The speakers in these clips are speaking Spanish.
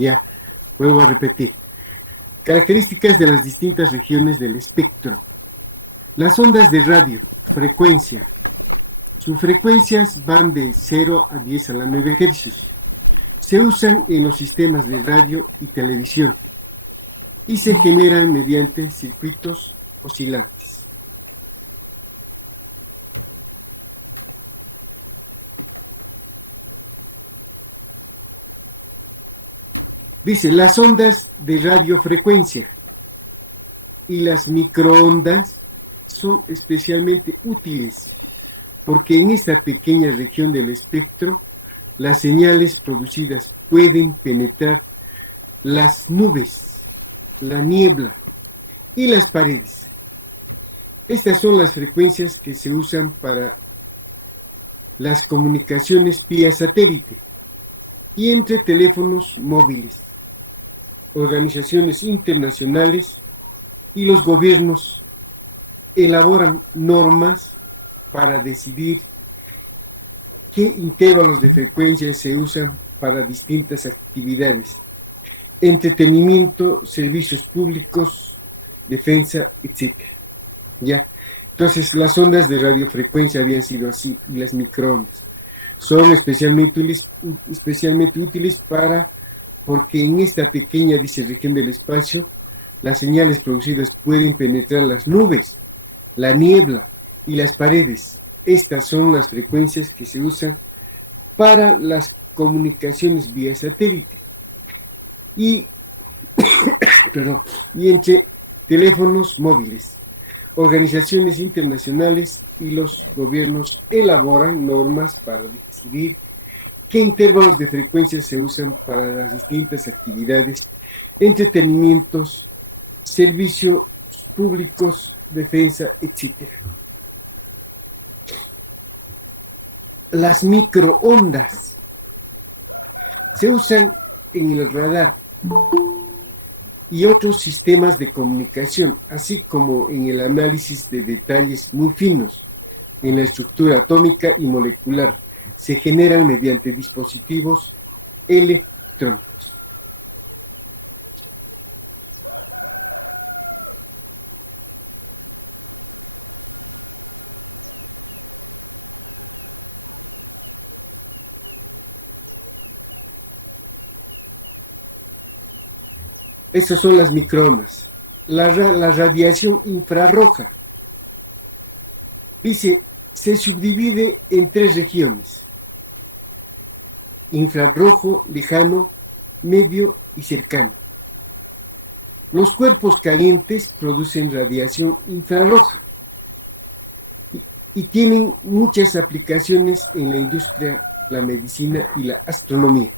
Ya, vuelvo a repetir. Características de las distintas regiones del espectro. Las ondas de radio, frecuencia. Sus frecuencias van de 0 a 10 a la 9 Hz. Se usan en los sistemas de radio y televisión y se generan mediante circuitos oscilantes. Dice, las ondas de radiofrecuencia y las microondas son especialmente útiles porque en esta pequeña región del espectro las señales producidas pueden penetrar las nubes, la niebla y las paredes. Estas son las frecuencias que se usan para las comunicaciones vía satélite y entre teléfonos móviles, organizaciones internacionales y los gobiernos elaboran normas para decidir qué intervalos de frecuencia se usan para distintas actividades: entretenimiento, servicios públicos, defensa, etc. ¿Ya? Entonces las ondas de radiofrecuencia habían sido así, y las microondas son especialmente útiles porque en esta pequeña región del espacio las señales producidas pueden penetrar las nubes, la niebla y las paredes. Estas son las frecuencias que se usan para las comunicaciones vía satélite y entre teléfonos móviles. Organizaciones internacionales y los gobiernos elaboran normas para decidir qué intervalos de frecuencia se usan para las distintas actividades, entretenimientos, servicios públicos, defensa, etc. Las microondas se usan en el radar y otros sistemas de comunicación, así como en el análisis de detalles muy finos en la estructura atómica y molecular. Se generan mediante dispositivos electrónicos. Estas son las microondas. La radiación infrarroja, dice, se subdivide en 3 regiones: infrarrojo, lejano, medio y cercano. Los cuerpos calientes producen radiación infrarroja y tienen muchas aplicaciones en la industria, la medicina y la astronomía.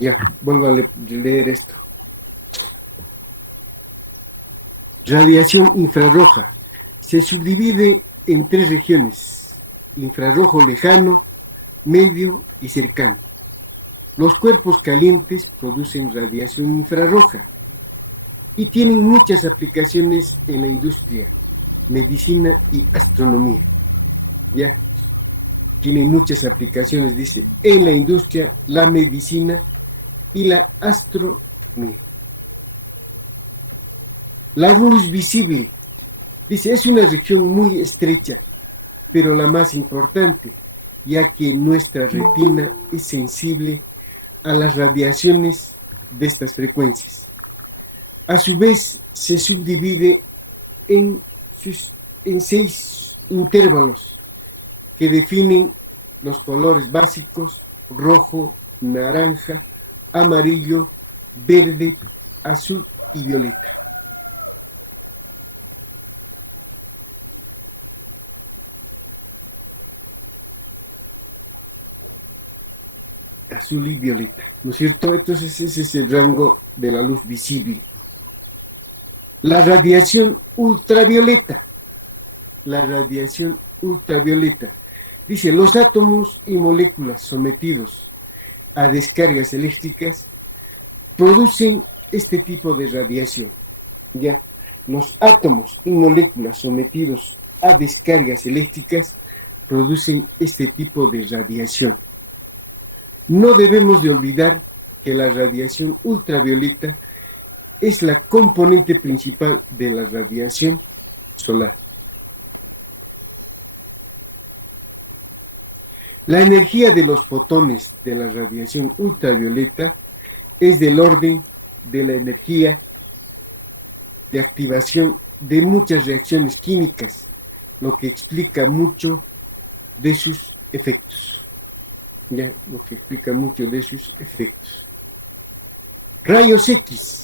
Ya, vuelvo a leer esto. Radiación infrarroja se subdivide en 3 regiones: infrarrojo lejano, medio y cercano. Los cuerpos calientes producen radiación infrarroja y tienen muchas aplicaciones en la industria, medicina y astronomía. Ya, tienen muchas aplicaciones, dice, en la industria, la medicina y la astronomía. La luz visible, dice, es una región muy estrecha, pero la más importante, ya que nuestra retina es sensible a las radiaciones de estas frecuencias. A su vez, se subdivide en 6 intervalos que definen los colores básicos: rojo, naranja, amarillo, verde, azul y violeta. Azul y violeta, ¿no es cierto? Entonces ese es el rango de la luz visible. La radiación ultravioleta. La radiación ultravioleta, dice, los átomos y moléculas sometidos a descargas eléctricas producen este tipo de radiación. Ya, Los átomos y moléculas sometidos a descargas eléctricas producen este tipo de radiación. No debemos de olvidar que la radiación ultravioleta es la componente principal de la radiación solar. La energía de los fotones de la radiación ultravioleta es del orden de la energía de activación de muchas reacciones químicas, lo que explica mucho de sus efectos. Ya, lo que explica mucho de sus efectos. Rayos X.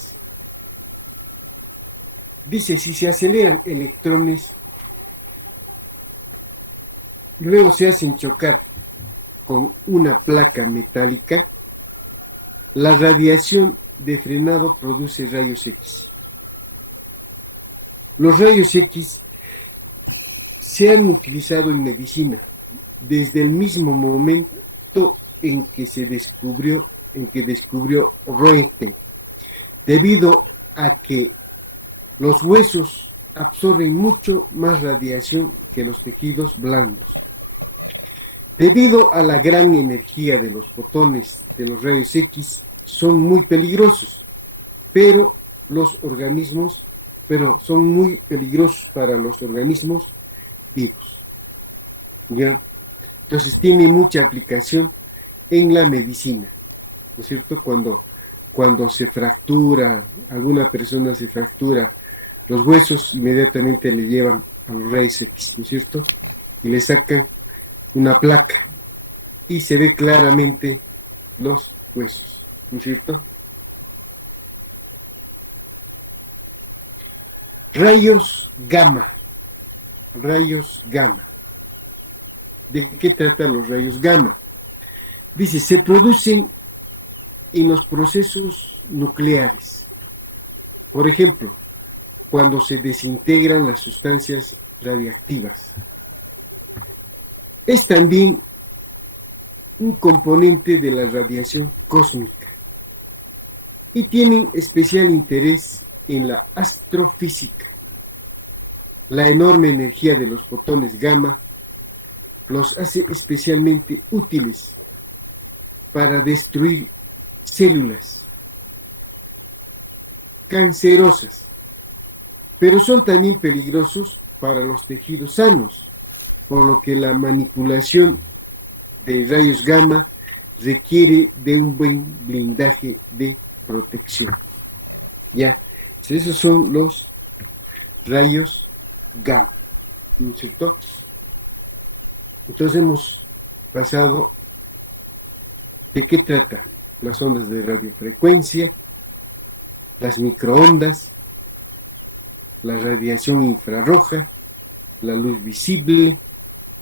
Dice, si se aceleran electrones, luego se hacen chocar con una placa metálica, la radiación de frenado produce rayos X. Los rayos X se han utilizado en medicina desde el mismo momento en que descubrió Röntgen, debido a que los huesos absorben mucho más radiación que los tejidos blandos. Debido a la gran energía de los fotones de los rayos X, son muy peligrosos, pero son muy peligrosos para los organismos vivos. ¿Ya? Entonces tiene mucha aplicación en la medicina, ¿no es cierto? Cuando se fractura, alguna persona se fractura los huesos, inmediatamente le llevan a los rayos X, ¿no es cierto? Y le sacan una placa y se ve claramente los huesos, ¿no es cierto? Rayos gamma. Rayos gamma. ¿De qué tratan los rayos gamma? Dice, se producen en los procesos nucleares. Por ejemplo, cuando se desintegran las sustancias radiactivas. Es también un componente de la radiación cósmica y tienen especial interés en la astrofísica. La enorme energía de los fotones gamma los hace especialmente útiles para destruir células cancerosas, pero son también peligrosos para los tejidos sanos, por lo que la manipulación de rayos gamma requiere de un buen blindaje de protección. Ya, esos son los rayos gamma, ¿no es cierto? Entonces hemos pasado de qué trata las ondas de radiofrecuencia, las microondas, la radiación infrarroja, la luz visible,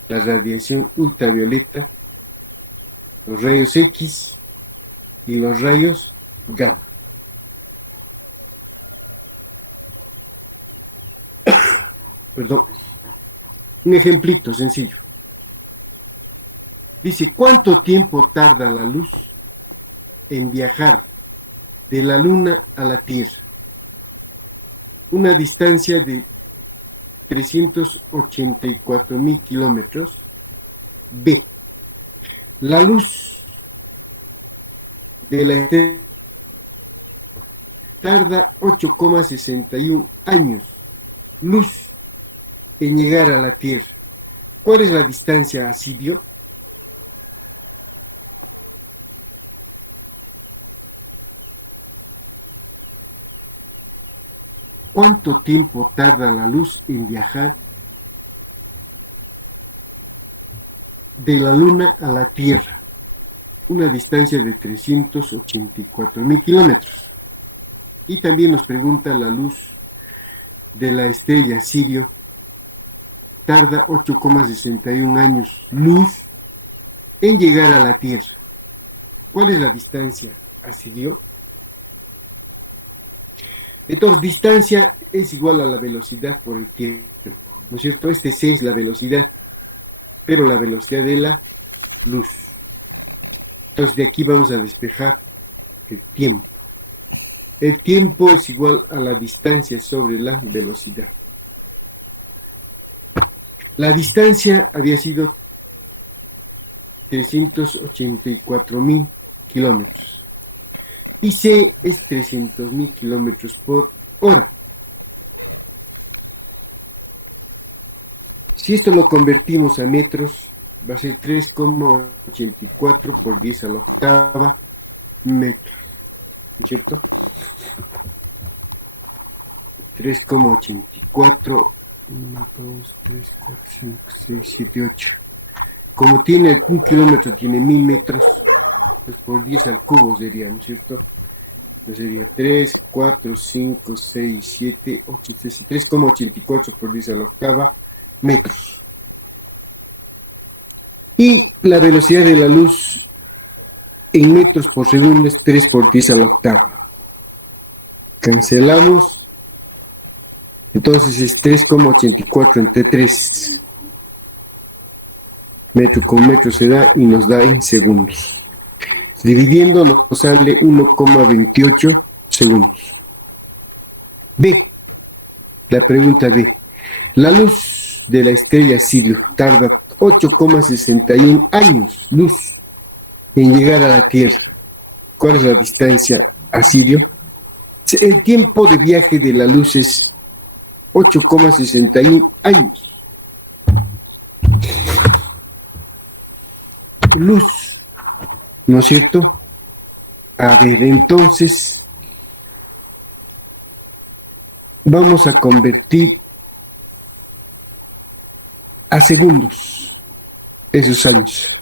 la radiación ultravioleta, los rayos X y los rayos gamma. Perdón. Un ejemplito sencillo. Dice, ¿cuánto tiempo tarda la luz en viajar de la Luna a la Tierra? Una distancia de 384.000 kilómetros. B. La luz de la Tierra tarda 8,61 años luz en llegar a la Tierra. ¿Cuál es la distancia a Sirio? ¿Cuánto tiempo tarda la luz en viajar de la Luna a la Tierra? Una distancia de 384.000 kilómetros. Y también nos pregunta, la luz de la estrella Sirio tarda 8,61 años luz en llegar a la Tierra. ¿Cuál es la distancia a Sirio? Entonces, distancia es igual a la velocidad por el tiempo, ¿no es cierto? Este C es la velocidad, pero la velocidad de la luz. Entonces, de aquí vamos a despejar el tiempo. El tiempo es igual a la distancia sobre la velocidad. La distancia había sido 384.000 kilómetros y C es 300.000 kilómetros por hora. Si esto lo convertimos a metros, va a ser 3,84 por 10 a la octava metro, ¿cierto? 3,84, 7, 8. Como tiene un kilómetro, tiene 1000 metros, pues por 10 al cubo sería, ¿cierto? Pues sería 3, 4, 5, 6, 7, 8, 3,84 por 10 a la octava metros. Y la velocidad de la luz en metros por segundo es 3 por 10 a la octava. Cancelamos. Entonces es 3,84 entre 3. Metro con metro se da y nos da en segundos. Dividiendo nos sale 1,28 segundos. B. La pregunta B. La luz de la estrella Sirio tarda 8,61 años luz en llegar a la Tierra. ¿Cuál es la distancia a Sirio? El tiempo de viaje de la luz es 8,61 años. Luz, ¿no es cierto? A ver, entonces vamos a convertir a segundos esos años.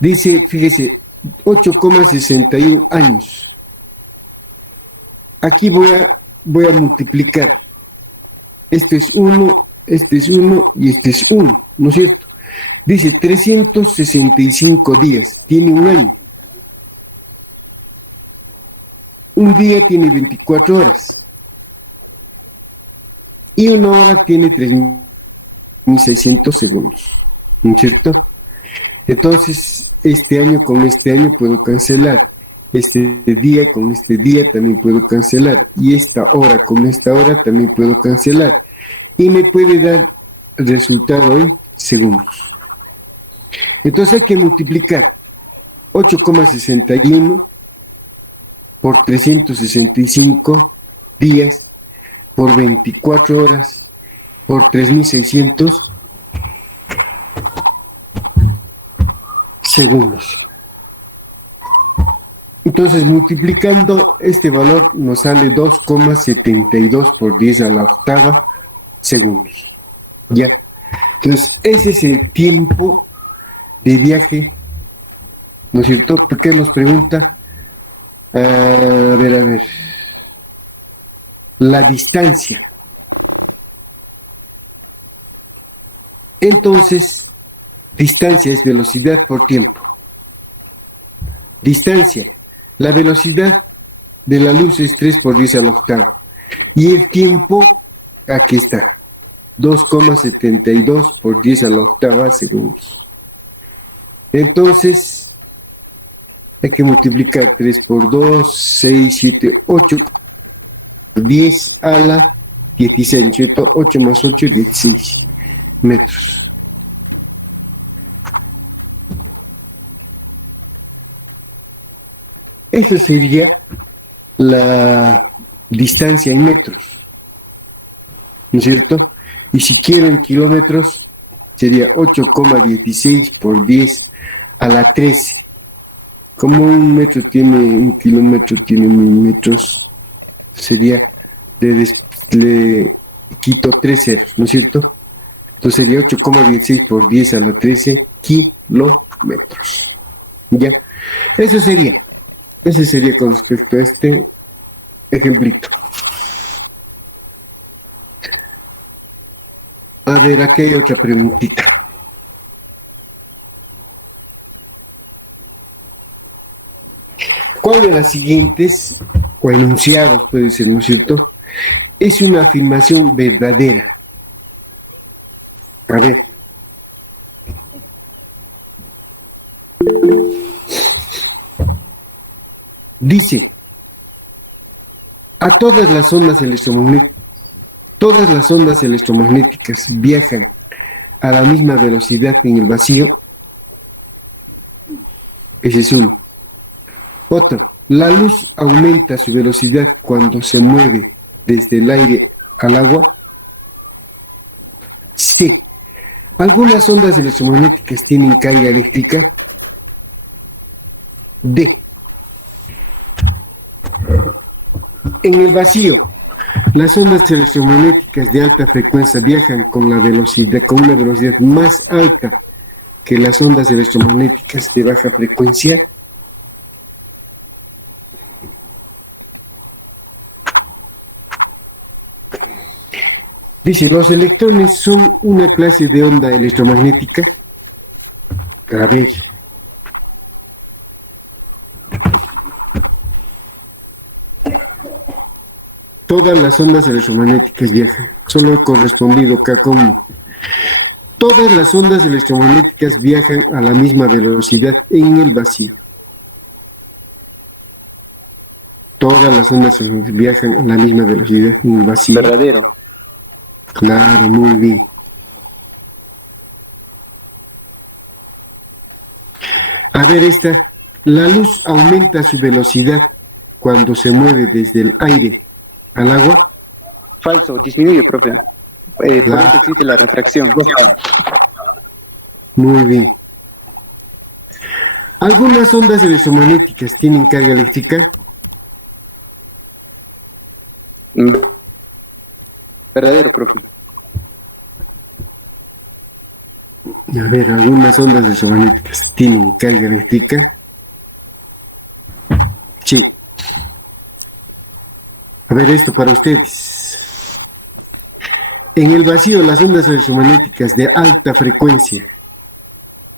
Dice, fíjese, 8,61 años. Aquí voy a multiplicar. Este es 1, este es 1 y este es 1, ¿no es cierto? Dice 365 días, tiene un año. Un día tiene 24 horas. Y una hora tiene 3.600 segundos, ¿no es cierto? Entonces, este año con este año puedo cancelar. Este día con este día también puedo cancelar. Y esta hora con esta hora también puedo cancelar. Y me puede dar el resultado en segundos. Entonces hay que multiplicar 8,61 por 365 días por 24 horas por 3.600 segundos. Entonces multiplicando este valor nos sale 2,72 por 10 a la octava segundos. ¿Ya? Entonces ese es el tiempo de viaje, ¿no es cierto? ¿Por qué nos pregunta? A ver. La distancia. Entonces, distancia es velocidad por tiempo. Distancia. La velocidad de la luz es 3 por 10 a la octava. Y el tiempo, aquí está. 2,72 por 10 a la octava segundos. Entonces, hay que multiplicar 3 por 2, 6, 7, 8, 10 a la 16, ¿cierto? 8 más 8, 16 metros. Esa sería la distancia en metros, ¿no es cierto? Y si quieren kilómetros, sería 8,16 por 10 a la 13. Como un metro tiene, un kilómetro tiene 1.000 metros, sería, le quito 3 ceros, ¿no es cierto? Entonces sería 8,16 por 10 a la 13 kilómetros. ¿Ya? Ese sería con respecto a este ejemplito. A ver, aquí hay otra preguntita. ¿Cuál de las siguientes, o enunciados puede ser, ¿no es cierto?, es una afirmación verdadera? A ver. Dice, a todas las ondas electromagnéticas viajan a la misma velocidad en el vacío. Ese es uno. Otro, la luz aumenta su velocidad cuando se mueve desde el aire al agua. Sí. Algunas ondas electromagnéticas tienen carga eléctrica. D. En el vacío, las ondas electromagnéticas de alta frecuencia viajan con una velocidad más alta que las ondas electromagnéticas de baja frecuencia. Dice, los electrones son una clase de onda electromagnética. A ver. Todas las ondas electromagnéticas viajan, solo correspondido cada uno. Todas las ondas electromagnéticas viajan a la misma velocidad en el vacío. Todas las ondas electromagnéticas viajan a la misma velocidad en el vacío. Verdadero. Claro, muy bien. A ver esta. La luz aumenta su velocidad cuando se mueve desde el aire al agua. Falso, disminuye, profe. La refracción. Muy bien. Algunas ondas electromagnéticas tienen carga eléctrica. No. Verdadero, profe. A ver, algunas ondas electromagnéticas tienen carga eléctrica. Sí. A ver, esto para ustedes. En el vacío, las ondas electromagnéticas de alta frecuencia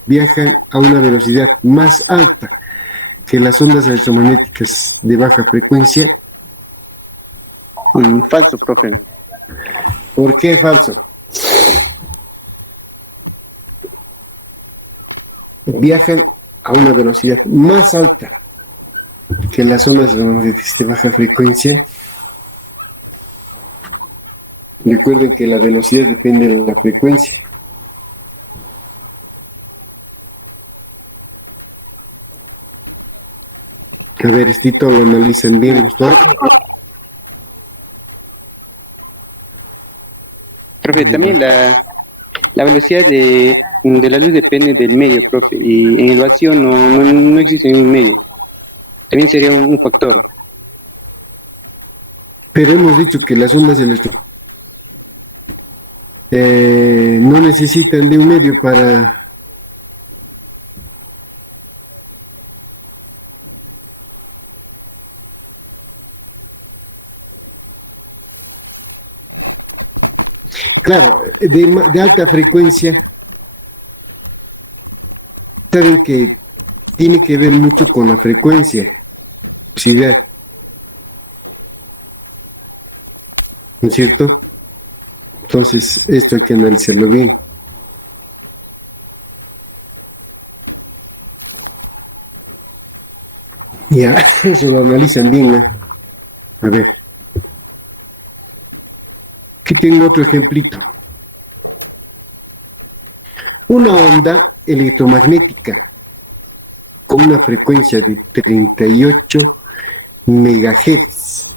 viajan a una velocidad más alta que las ondas electromagnéticas de baja frecuencia. Falso, profe. ¿Por qué falso? Viajan a una velocidad más alta que las ondas electromagnéticas de baja frecuencia. Recuerden que la velocidad depende de la frecuencia. A ver, Tito lo analiza bien, ¿no? Profe, también la velocidad de la luz depende del medio, profe, y en el vacío no existe un medio. También sería un factor. Pero hemos dicho que las ondas electromagnéticas no necesitan de un medio para... Claro, de alta frecuencia, saben que tiene que ver mucho con la frecuencia, ¿sí? ¿No es cierto? Entonces, esto hay que analizarlo bien. Ya, se lo analizan bien. A ver. Aquí tengo otro ejemplito. Una onda electromagnética con una frecuencia de 38 MHz.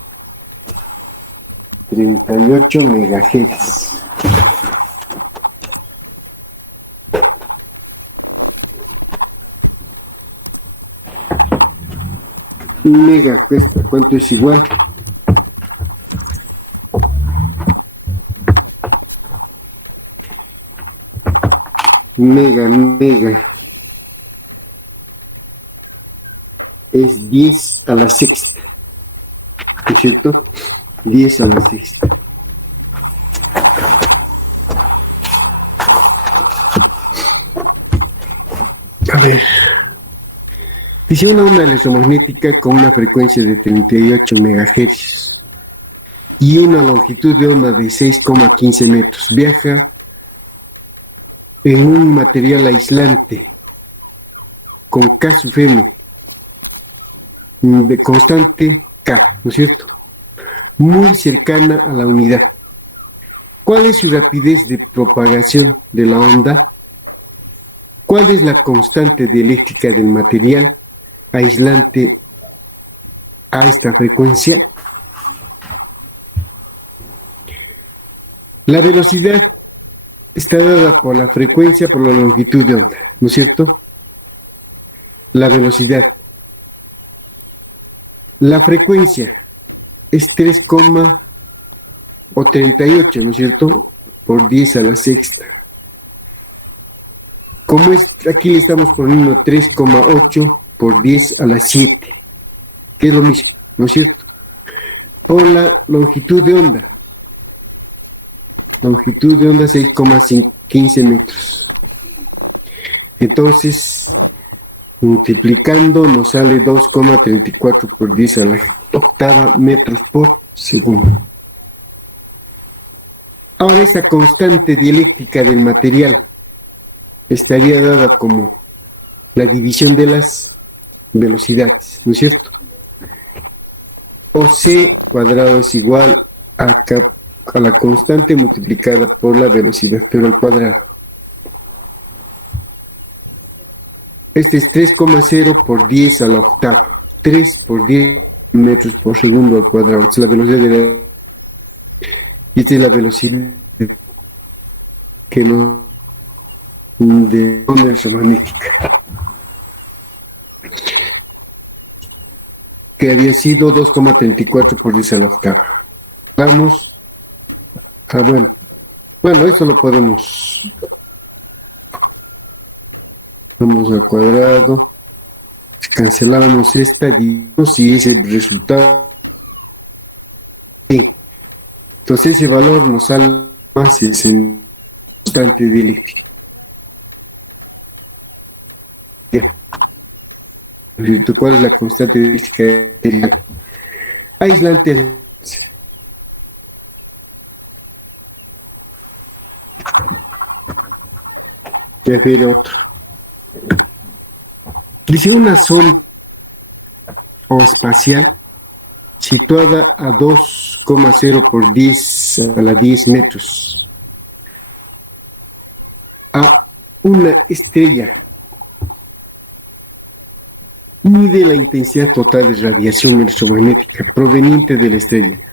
38 MHz. Megahertz, ¿cuánto es igual? Mega es 10 a la sexta, ¿es cierto? 10 a la sexta. A ver, dice una onda electromagnética con una frecuencia de 38 MHz y una longitud de onda de 6,15 metros. Viaja en un material aislante con caso firme de constante K, ¿no es cierto? Muy cercana a la unidad. ¿Cuál es su rapidez de propagación de la onda? ¿Cuál es la constante dieléctrica del material aislante a esta frecuencia? La velocidad está dada por la frecuencia por la longitud de onda, ¿no es cierto? La velocidad. La frecuencia es 3,38, ¿no es cierto? Por 10 a la sexta. Como aquí estamos poniendo 3,8 por 10 a la 7, que es lo mismo, ¿no es cierto? Por la longitud de onda. La longitud de onda es 6,15 metros. Entonces, multiplicando nos sale 2,34 por 10 a la octava metros por segundo. Ahora esta constante dieléctrica del material estaría dada como la división de las velocidades, ¿no es cierto? O c cuadrado es igual a la constante multiplicada por la velocidad al cuadrado. Este es 3,0 por 10 a la octava. 3 por 10 metros por segundo al cuadrado. Es la velocidad. Y esta es la velocidad que no de onda magnética. Que había sido 2,34 por 10 a la octava. Vamos. Bueno, eso lo podemos. Vamos al cuadrado, cancelamos esta y es el resultado. Entonces ese valor nos sale más en constante dieléctrica. ¿Cuál es la constante dieléctrica? Aislante. Ya viene otro. Dice una zona o espacial situada a 2,0 por 10 a la 10 metros a una estrella mide la intensidad total de radiación electromagnética proveniente de la estrella,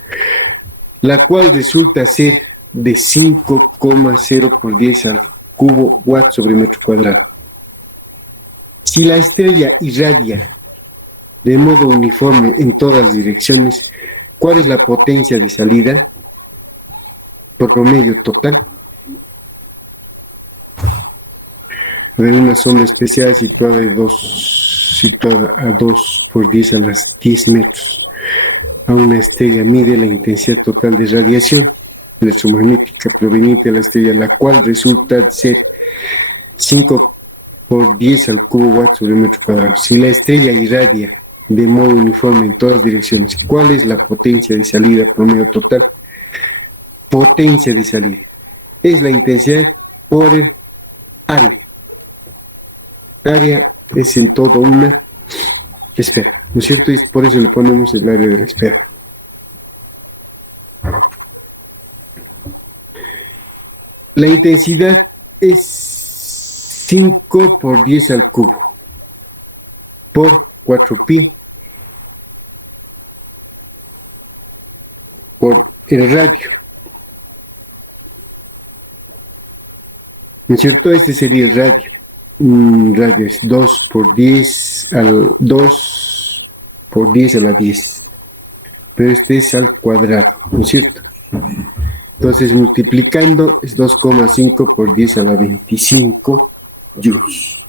la cual resulta ser de 5,0 por 10 al cubo watts sobre metro cuadrado. Si la estrella irradia de modo uniforme en todas las direcciones, ¿cuál es la potencia de salida por promedio total? Tenemos una zona especial situada a 2 por 10 a las 10 metros. A una estrella mide la intensidad total de radiación electromagnética proveniente de la estrella, la cual resulta ser 5 por 10 al cubo watts sobre metro cuadrado. Si la estrella irradia de modo uniforme en todas direcciones, ¿cuál es la potencia de salida por número total? Potencia de salida es la intensidad por área. Área es en todo una esfera, ¿no es cierto? Y por eso le ponemos el área de la esfera. La intensidad es 5 por 10 al cubo por 4pi por el radio. ¿No es cierto? Este sería el radio. Radio es 2 por 10 al 2 por 10 a la 10. Pero este es al cuadrado, ¿no es cierto? Entonces multiplicando es 2,5 por 10 a la 25 joules.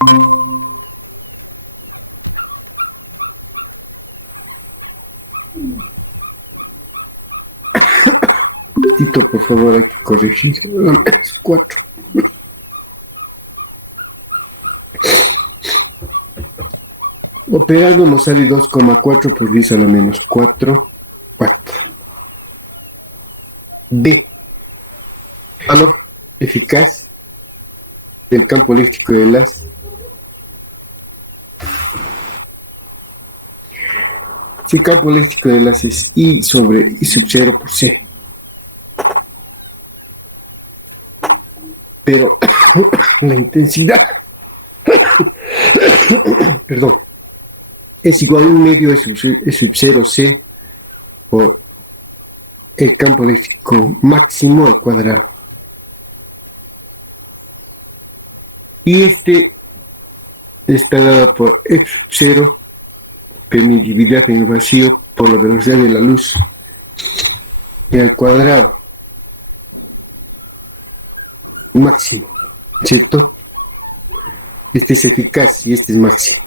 Tito, por favor, hay que corregir. 4. Operando nos sale 2,4 por 10 a la menos 4. 4. B. Valor eficaz del campo eléctrico de las si el campo eléctrico de las es I sobre I sub 0 por C. Pero la intensidad perdón, es igual a un medio de sub 0 C por el campo eléctrico máximo al cuadrado. Y este está dado por F0 permitividad en el vacío por la velocidad de la luz en el cuadrado máximo, ¿cierto? Este es eficaz y este es máximo.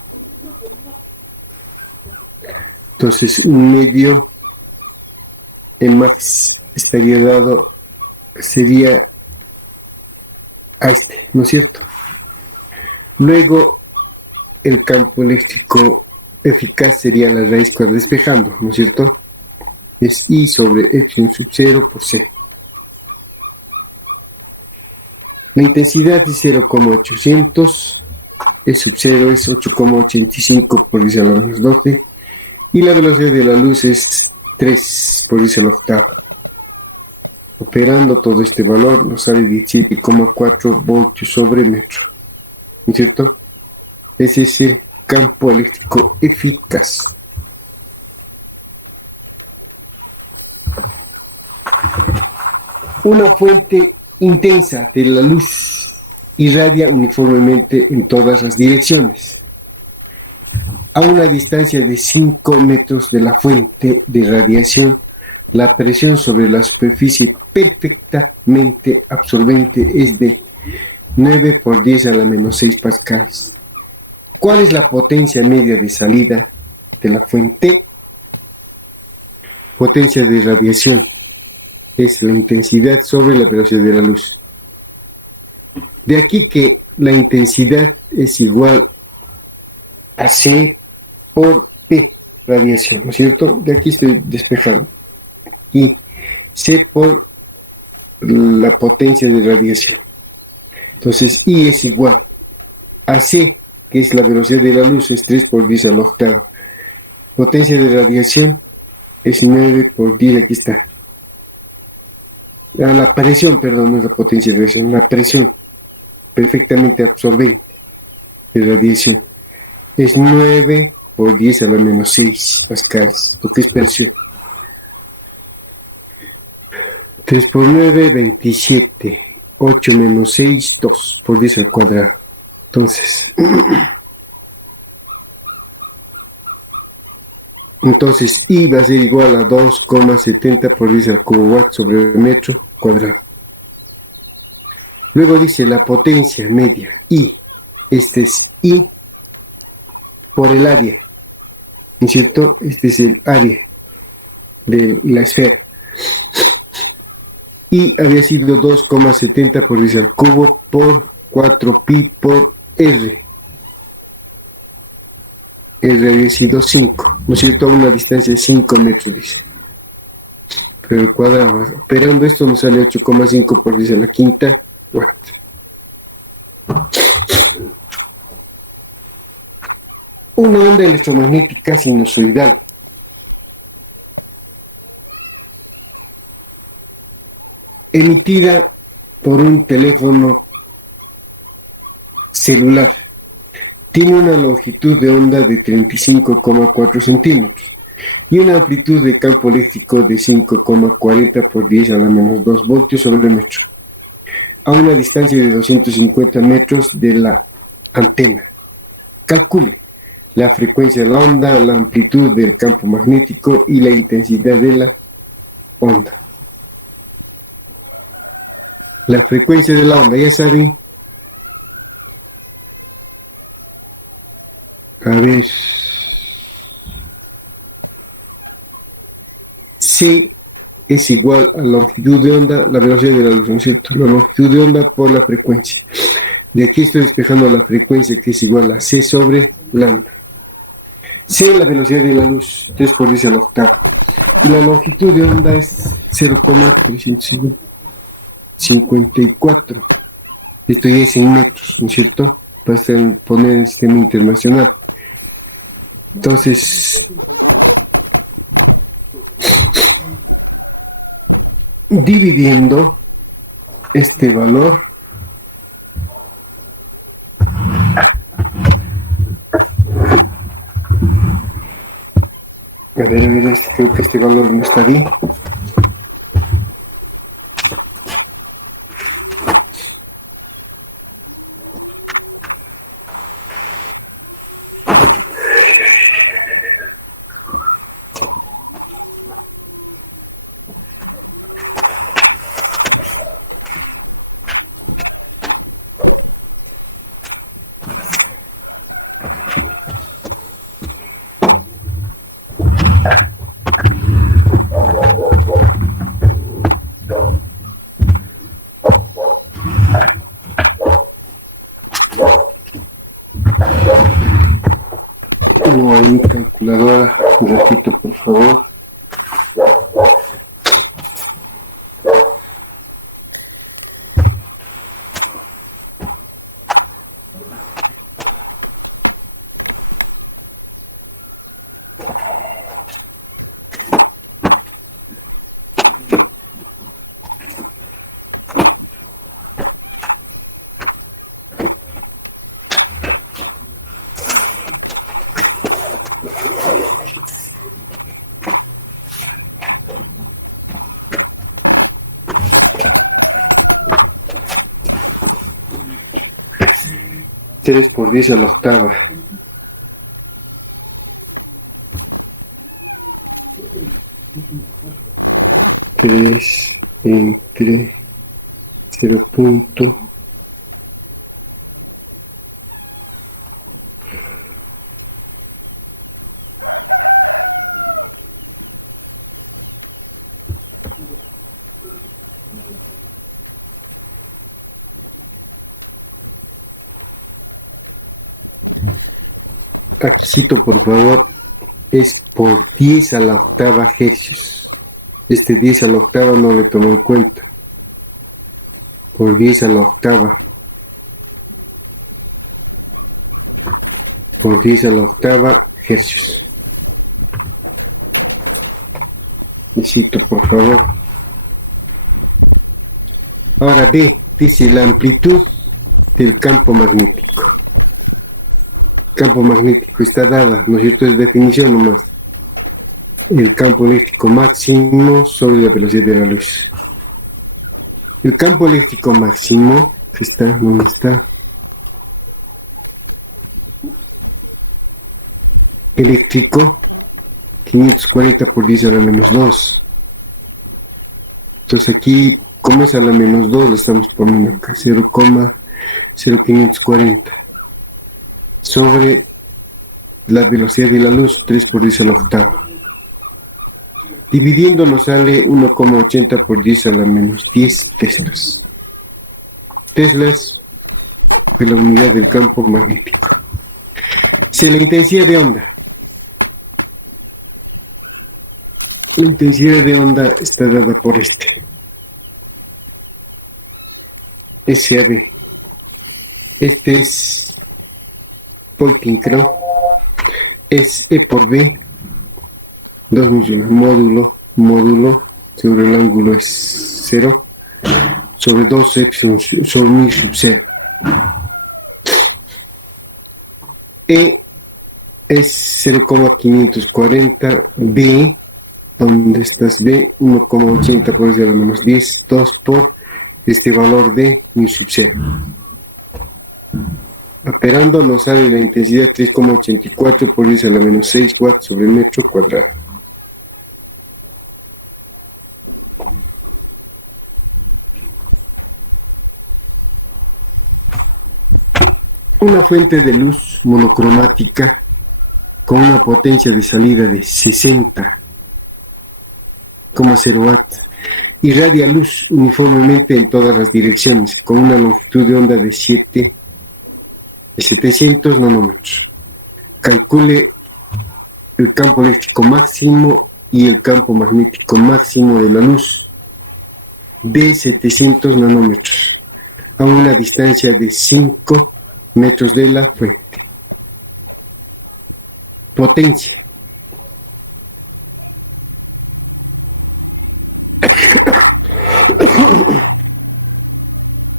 Entonces un medio el max estaría dado, sería a este, ¿no es cierto? Luego el campo eléctrico eficaz sería la raíz cuadrada despejando, ¿no es cierto? Es I sobre F sub 0 por C. La intensidad es 0,800, el sub 0 es 8,85 por 10 a la menos 12 y la velocidad de la luz es 3 por 10 a la octava. Operando todo este valor nos sale 17,4 voltios sobre metro, ¿no es cierto? Es ese campo eléctrico eficaz. Una fuente intensa de la luz irradia uniformemente en todas las direcciones. A una distancia de 5 metros de la fuente de radiación, la presión sobre la superficie perfectamente absorbente es de 9 por 10 a la menos 6 pascales. ¿Cuál es la potencia media de salida de la fuente? Potencia de radiación es la intensidad sobre la velocidad de la luz. De aquí que la intensidad es igual a C por P radiación, ¿no es cierto? De aquí estoy despejando. Y C por la potencia de radiación. Entonces I es igual a C, que es la velocidad de la luz, es 3 por 10 a la octava. Potencia de radiación es 9 por 10, aquí está. La presión, perdón, la potencia de radiación, la presión perfectamente absorbente de radiación es 9 por 10 a la menos 6 pascales, porque es presión. 3 por 9, 27. 8 menos 6, 2 por 10 al cuadrado. Entonces I va a ser igual a 2,70 por 10 al cubo watt sobre el metro cuadrado. Luego dice la potencia media I. Este es I por el área, ¿no es cierto? Este es el área de la esfera. Y había sido 2,70 por 10 al cubo por 4pi por R. R había sido 5, ¿no es cierto? A una distancia de 5 metros. Pero el cuadrado, pero esto nos sale 8,5 por 10 a la quinta watt. Una onda electromagnética sinusoidal emitida por un teléfono celular tiene una longitud de onda de 35,4 centímetros y una amplitud de campo eléctrico de 5,40 por 10 a la menos 2 voltios sobre el metro, a una distancia de 250 metros de la antena. Calcule la frecuencia de la onda, la amplitud del campo magnético y la intensidad de la onda. La frecuencia de la onda, esa A ver. C es igual a la longitud de onda, la velocidad de la luz, ¿cierto? La longitud de onda por la frecuencia. De aquí estoy despejando la frecuencia que es igual a C sobre lambda. C es la velocidad de la luz, 3 por 10 a la octava. La longitud de onda es 0,354. Esto es en metros, ¿no es cierto? Para poner el sistema internacional. Entonces, dividiendo este valor creo que este valor no está ahí. Un ratito, por favor. Tres por 10 a la octava. Tres entre 0. Requisito, por favor, es por 10 a la octava hercios. Este 10 a la octava no me tomo en cuenta. Por 10 a la octava. Por 10 a la octava hercios. Requisito, por favor. Ahora B dice la amplitud del campo magnético. Campo magnético está dada, no es de definición nomás. El campo eléctrico máximo sobre la velocidad de la luz. El campo eléctrico máximo está, no está. Eléctrico 540 por 10 a la menos 2. Entonces aquí, como es a la menos 2, lo estamos poniendo acá 0,0540 sobre la velocidad de la luz, 3 por 10 a la octava. Dividiendo nos sale 1,80 por 10 a la menos 10 teslas. Teslas de la unidad de campo magnético. Si la intensidad de onda. La intensidad de onda está dada por este. SR. Este es Poitin, creo. Es E por B. 2 módulo sobre el ángulo es 0 sobre 2 epsilon sobre 1 sub 0. E es 0,540 B, donde estás B, 1,80 por 10 a la menos 10, 2 por este valor de 1 sub 0. Operando nos sale la intensidad 3,84 por 10 a la menos 6 watts sobre metro cuadrado. Una fuente de luz monocromática con una potencia de salida de 60,0 watts, irradia luz uniformemente en todas las direcciones, con una longitud de onda de 700 nanómetros. Calcule el campo eléctrico máximo y el campo magnético máximo de la luz de 700 nanómetros a una distancia de 5 metros de la fuente. Potencia.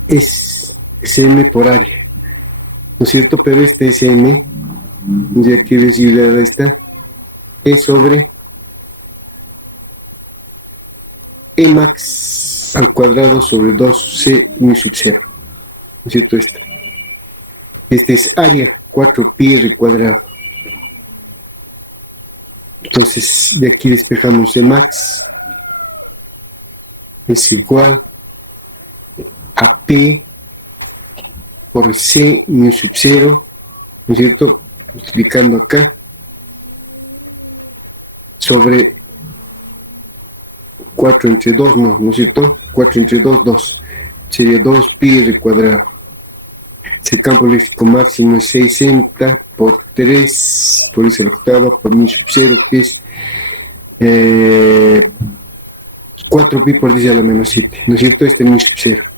Es Cm por área, ¿no es cierto? Pero este Cm, ya que visibilidad está, es sobre E max al cuadrado sobre 2C mu sub 0, ¿no es cierto? Este es área 4pi r cuadrado. Entonces de aquí despejamos el max, es igual a P por C mu sub 0, ¿no es cierto? Multiplicando acá sobre 4 entre 2, ¿no es cierto? 4 entre 2, 2, sería 2 pi r cuadrado. El campo eléctrico máximo es 60 por 3, por ese octavo, por mu sub 0, que es 4 pi por 10 a la menos 7, ¿no es cierto? Este mu sub 0.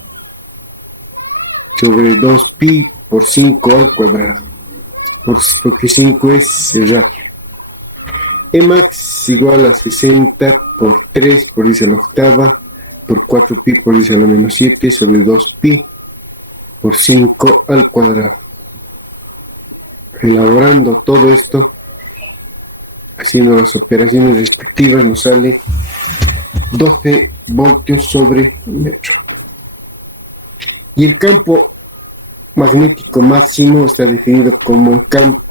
Sobre 2 pi por 5 al cuadrado, porque 5 es el radio. E max igual a 60 por 3 por 10 a la octava, por 4 pi por 10 a la menos 7, sobre 2 pi por 5 al cuadrado. Elaborando todo esto, haciendo las operaciones respectivas, nos sale 12 voltios sobre metro. Y el campo magnético máximo está definido como el campo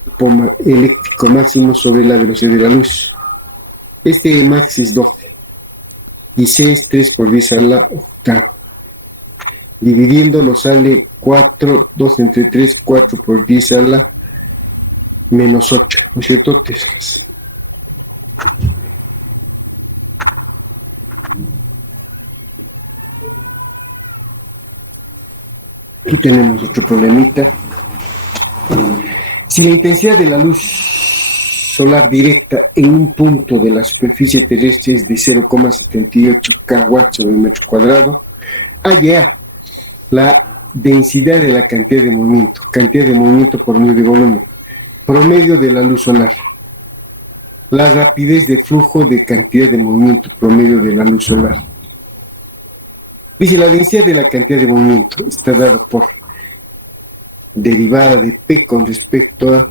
eléctrico máximo sobre la velocidad de la luz. Este max es 12 y C es 3 por 10 a la octava. Dividido nos sale 4, 2 entre 3, 4 por 10 a la menos 8, ¿no es cierto? Teslas. Aquí tenemos otro problemita. Si la intensidad de la luz solar directa en un punto de la superficie terrestre es de 0,78 kW sobre metro cuadrado, halla la densidad de la cantidad de movimiento por medio de volumen, promedio de la luz solar, la rapidez de flujo de cantidad de movimiento por medio de la luz solar. Dice, la densidad de la cantidad de movimiento está dada por derivada de P con respecto al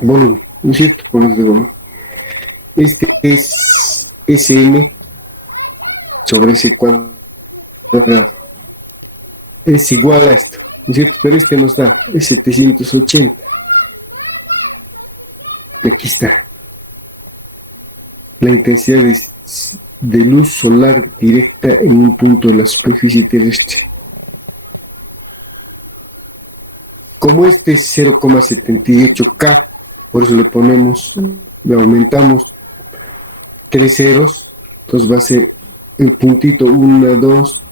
volumen, ¿no es cierto? Por medio de volumen. Este es Sm sobre ese cuadrado. Es igual a esto, ¿no es cierto? Pero este no está, es 780. Y aquí está la intensidad de luz solar directa en un punto de la superficie terrestre. Como este es 0,78K, por eso le aumentamos 3 ceros, entonces va a ser el puntito 1, 2,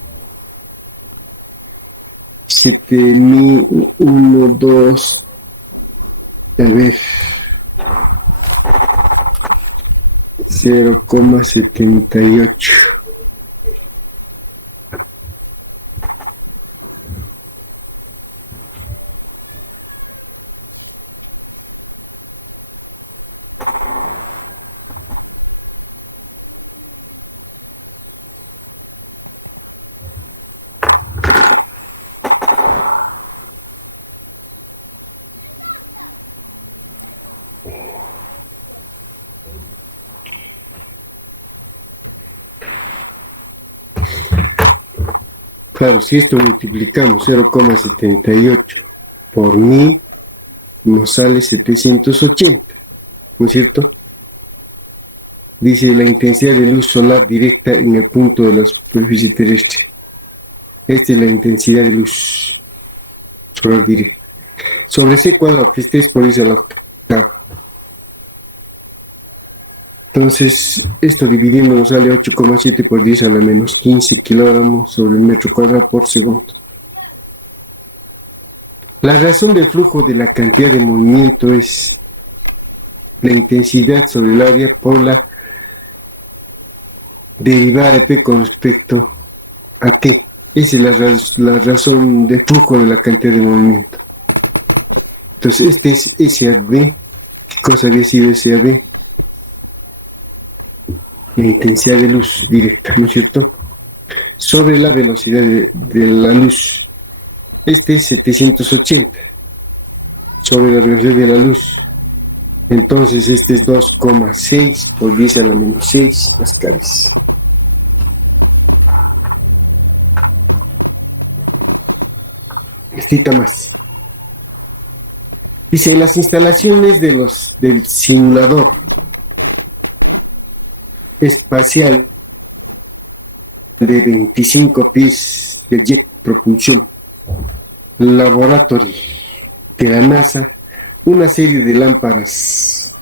7000, 1, 2, a ver, 0,78. Claro, si esto multiplicamos 0,78 por 1000, nos sale 780, ¿no es cierto? Dice la intensidad de luz solar directa en el punto de la superficie terrestre. Esta es la intensidad de luz solar directa. Sobre ese cuadro que esté exponencial a la octava. Entonces, esto dividido nos sale 8,7 por 10 a la menos 15 kilogramos sobre el metro cuadrado por segundo. La razón del flujo de la cantidad de movimiento es la intensidad sobre el área por la derivada de P con respecto a T. Esa es la razón del flujo de la cantidad de movimiento. Entonces, este es SAB. ¿Qué cosa decir SAB? La intensidad de luz directa, ¿no es cierto? Sobre la velocidad de la luz. Este es 780 sobre la velocidad de la luz. Entonces este es 2,6 por 10 a la menos 6 pascales. Cita más. Dice, en las instalaciones del simulador espacial de 25 pies de jet propulsión laboratorio de la NASA, una serie de lámparas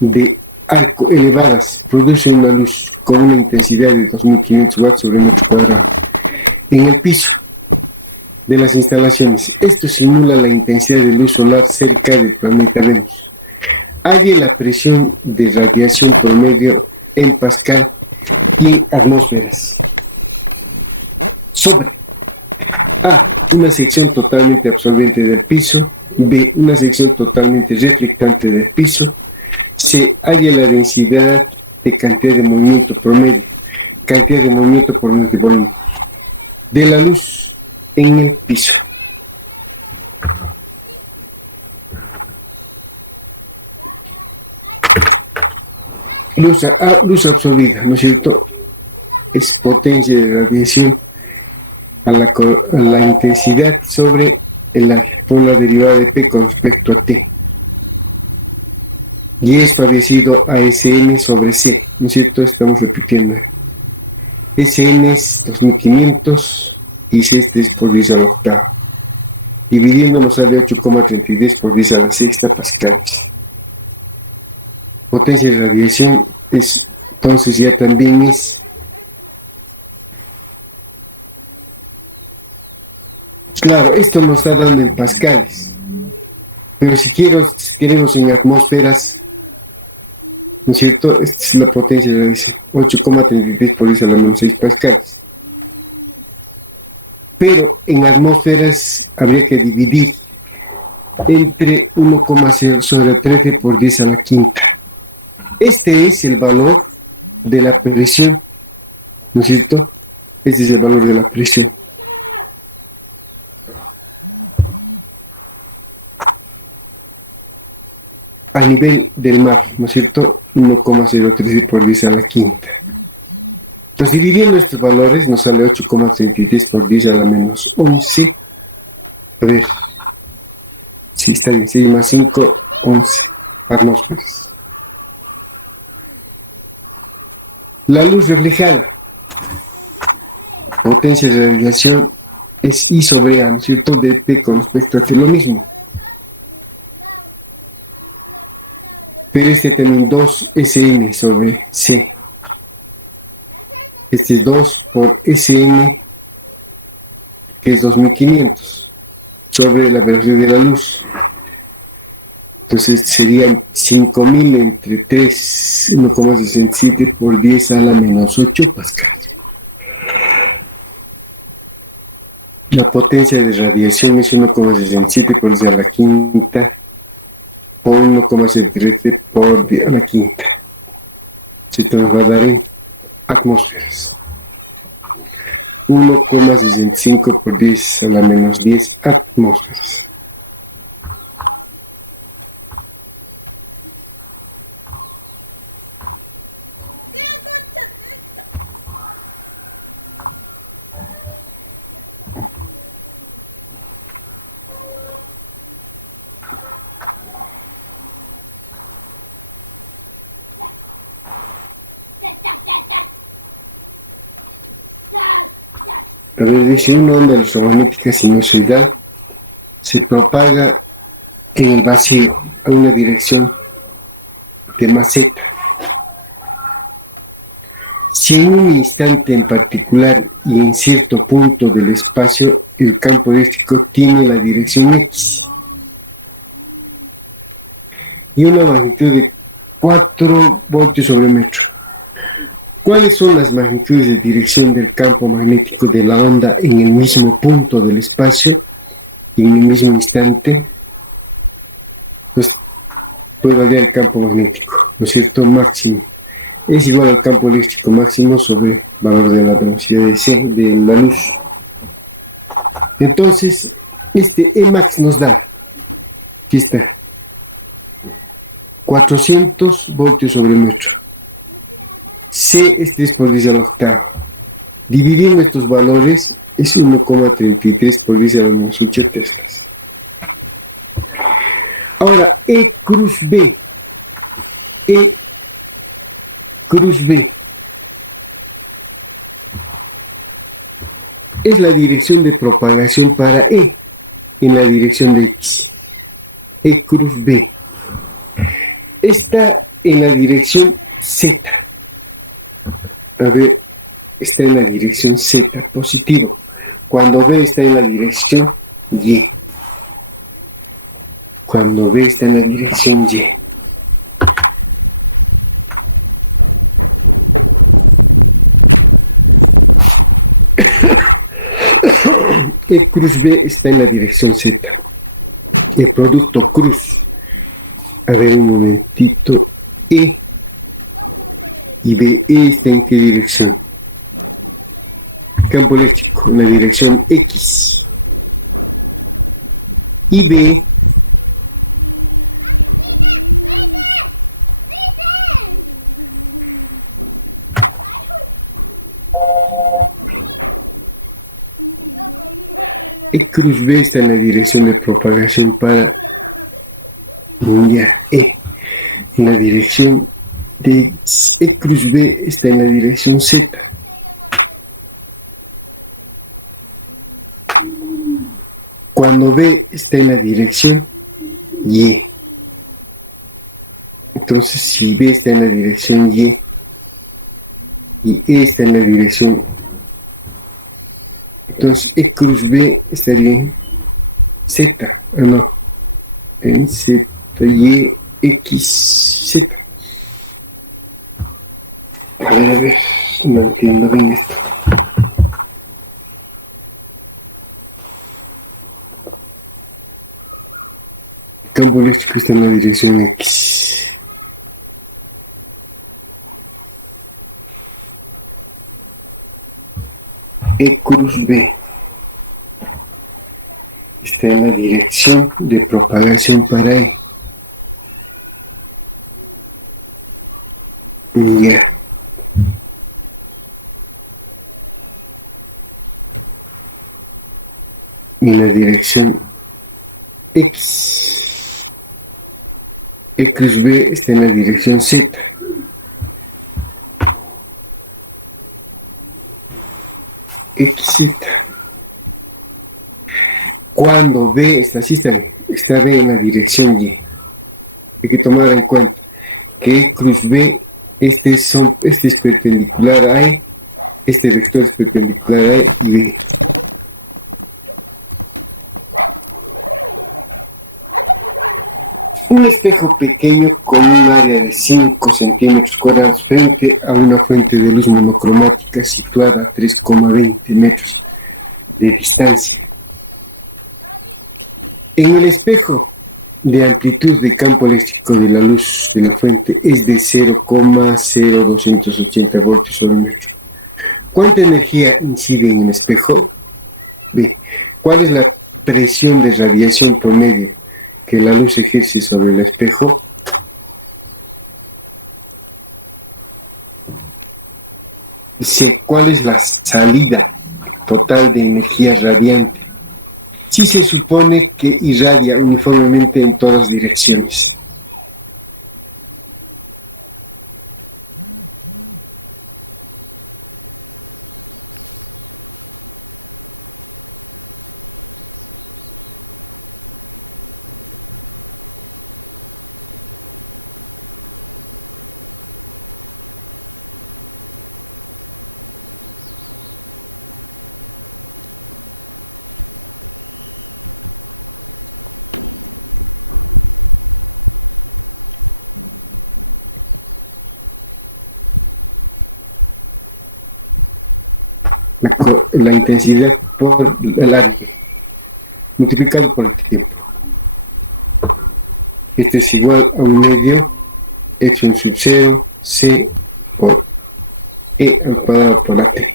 de arco elevadas producen una luz con una intensidad de 2500 watts sobre el cuadrado en el piso de las instalaciones. Esto simula la intensidad de luz solar cerca del planeta Venus. Hay la presión de radiación promedio en Pascal y en atmósferas. Sobre A, una sección totalmente absorbente del piso. B, una sección totalmente reflectante del piso. C, halla la densidad de cantidad de movimiento promedio, cantidad de movimiento por unidad de volumen de la luz en el piso. Luz absorbida, ¿no es cierto? Es potencia de radiación a la intensidad sobre el área por la derivada de P con respecto a T. Y es parecido a Sn sobre C, ¿no es cierto? Estamos repitiendo. Sn es 2500 y C es por 10 a la octava. Dividiendo nos sale 8,33 por 10 a la sexta pascales. Potencia de radiación es, entonces ya también es claro, esto nos está dando en pascales, pero si queremos en atmósferas, ¿no es cierto? Esta es la potencia de radiación, 8,33 por 10 a la menos 6 pascales. Pero en atmósferas habría que dividir entre 1,0 sobre 13 por 10 a la quinta. Este es el valor de la presión, ¿no es cierto? Este es el valor de la presión. A nivel del mar, ¿no es cierto? 1,013 por 10 a la quinta. Entonces, dividiendo estos valores nos sale 8,33 por 10 a la menos 11. A ver, si está en 6,5, 11 atmósferas. La luz reflejada, potencia de radiación, es I sobre A, ¿cierto? De P con respecto a lo mismo. Pero este termina 2 Sn sobre C. Este es 2 por Sn, que es 2500, sobre la velocidad de la luz. Entonces serían 5000 entre 3, 1,67 por 10 a la menos 8 pascal. La potencia de radiación es 1,67 por 10 a la quinta por 1,73 por 10 a la quinta. Esto nos va a dar en atmósferas. 1,65 por 10 a la menos 10 atmósferas. La medición de la electromagnética sinusoidal se propaga en el vacío a una dirección de maceta. Si en un instante en particular y en cierto punto del espacio el campo eléctrico tiene la dirección X y una magnitud de 4 voltios sobre metro, ¿cuáles son las magnitudes de dirección del campo magnético de la onda en el mismo punto del espacio y en el mismo instante? Pues puede haber campo magnético, ¿no es cierto? Máximo es igual al campo eléctrico máximo sobre el valor de la velocidad de la luz. Entonces, este Emax nos da, aquí está, 400 voltios sobre metro. C es 3 por 10 a la octava. Dividiendo estos valores, es 1,33 por 10 a la menos 8 teslas. Ahora, E cruz B. E cruz B es la dirección de propagación para E en la dirección de X. E cruz B está en la dirección Z. A ver, está en la dirección Z, positivo. Cuando B está en la dirección Y. Cuando B está en la dirección Y. E cruz B está en la dirección Z. El producto cruz. A ver un momentito. E y B está en qué dirección. Campo eléctrico en la dirección X. Y B E cruz B está en la dirección de propagación para E. En la dirección de E cruz B está en la dirección Z. Cuando B está en la dirección Y. Entonces, si B está en la dirección Y E está en la dirección, entonces E cruz B estaría en Z, no, en Z, Y, X, Z. A ver, no entiendo bien esto. Campo eléctrico está en la dirección X. E cruz B está en la dirección de propagación para E. Ya. Y en la dirección X. E cruz B está en la dirección Z. XZ. Cuando B está así, está B en la dirección Y. Hay que tomar en cuenta que E cruz B, este es perpendicular a E, este vector es perpendicular a E y B. Un espejo pequeño con un área de 5 centímetros cuadrados frente a una fuente de luz monocromática situada a 3,20 metros de distancia. En el espejo, la amplitud de campo eléctrico de la luz de la fuente es de 0,0280 voltios sobre metro. ¿Cuánta energía incide en el espejo? B. ¿Cuál es la presión de radiación promedio que la luz ejerce sobre el espejo? C. ¿Cuál es la salida total de energía radiante si se supone que irradia uniformemente en todas direcciones? la intensidad por el área multiplicado por el tiempo. Este es igual a un medio f sub 0 c por e al cuadrado por la t.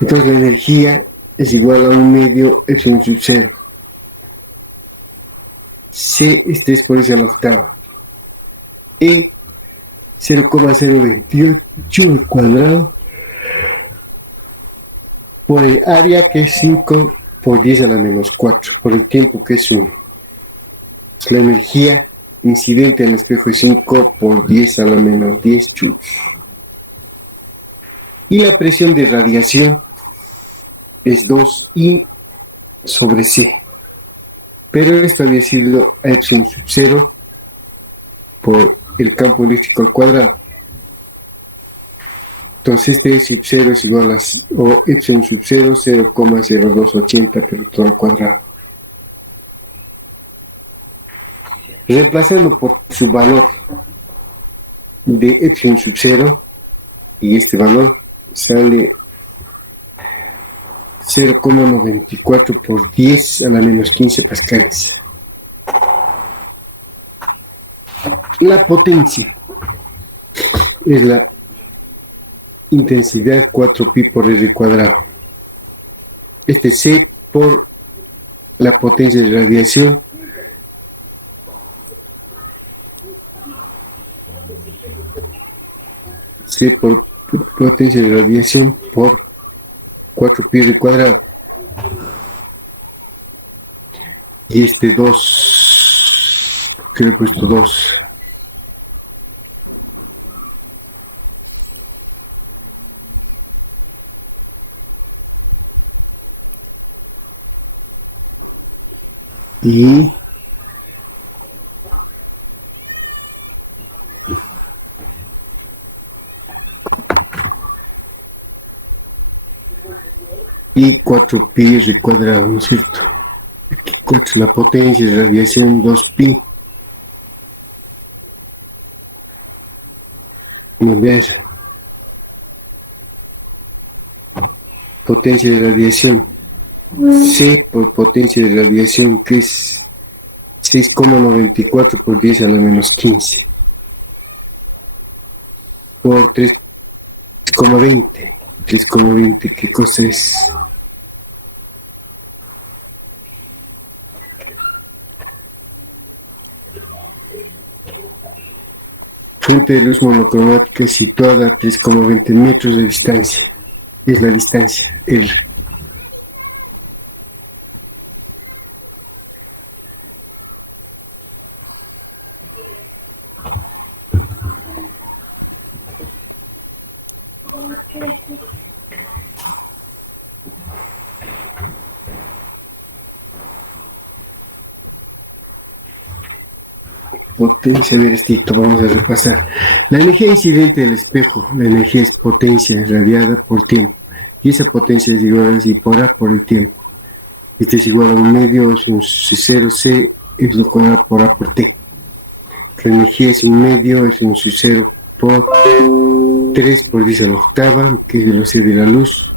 Entonces la energía es igual a un medio f sub 0 c es exponencial a la octava e 0,028 al cuadrado por el área, que es 5 por 10 a la menos 4, por el tiempo, que es 1. La energía incidente en el espejo es 5 por 10 a la menos 10 joules. Y la presión de radiación es 2I sobre C, pero establecido a epsilon sub 0 por el campo eléctrico al cuadrado. Entonces este sub 0 es igual a epsilon sub 0, 0,0280 pero al cuadrado. Reemplazando por su valor de epsilon sub 0, y este valor sale 0,94 por 10 a la menos 15 pascales. La potencia es la intensidad 4pi por L cuadrado. Este C por la potencia de radiación C por potencia de radiación por 4pi L cuadrado. Y este 2, creo que es 2. Y 4pi L cuadrado, ¿no es cierto? Pues la potencia de radiación 2pi. Muy bien. Potencia de radiación C por potencia de radiación, que es 6,94 por 10 a la menos 15 por 3,20. 3,20, ¿qué cosa es? Fuente de luz monocromática situada a 3,20 metros de distancia. Es la distancia R. Potencia de esto, vamos a repasar. La energía incidente del espejo, la energía es potencia radiada por tiempo, y esa potencia es igual a dividida por el tiempo. Este es igual a un medio, 0C es lo que va por A por T. La energía es un medio, es un 0 por 3 por 10 a la octava, que es el velocidad de la luz,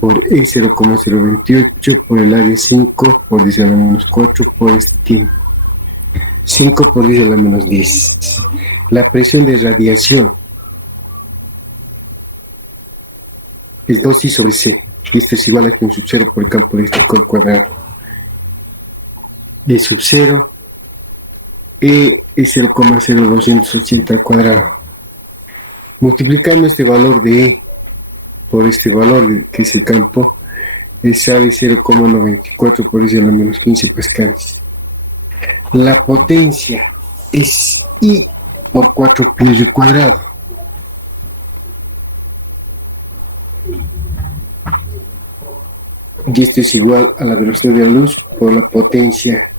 por E 0,028, por el área 5, por 10 a la menos 4, por este tiempo. 5 por 10 a la menos 10. La presión de radiación es 2I sobre C, y esto es igual a un sub 0 por el campo eléctrico al cuadrado. Y sub 0 E es 0,0280 al cuadrado. Multiplicando este valor de E por este valor, que es el campo, me sale 0,94 por 10 a la menos 15 pascales. La potencia es I por 4pi L cuadrado. Y esto es igual a la velocidad de la luz por la potencia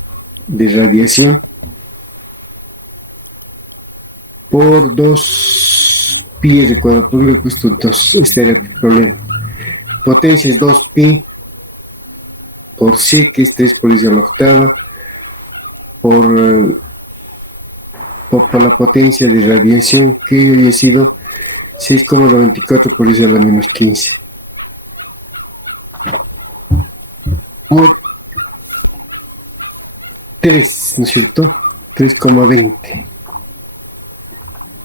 de radiación por 2pi L cuadrado, por justo 2, este era el problema. Potencia es 2pi por C, que este es por la octava, por la potencia de radiación, que había sido 6,94 por 10 a la menos 15. Por 3, ¿no es cierto? 3,20.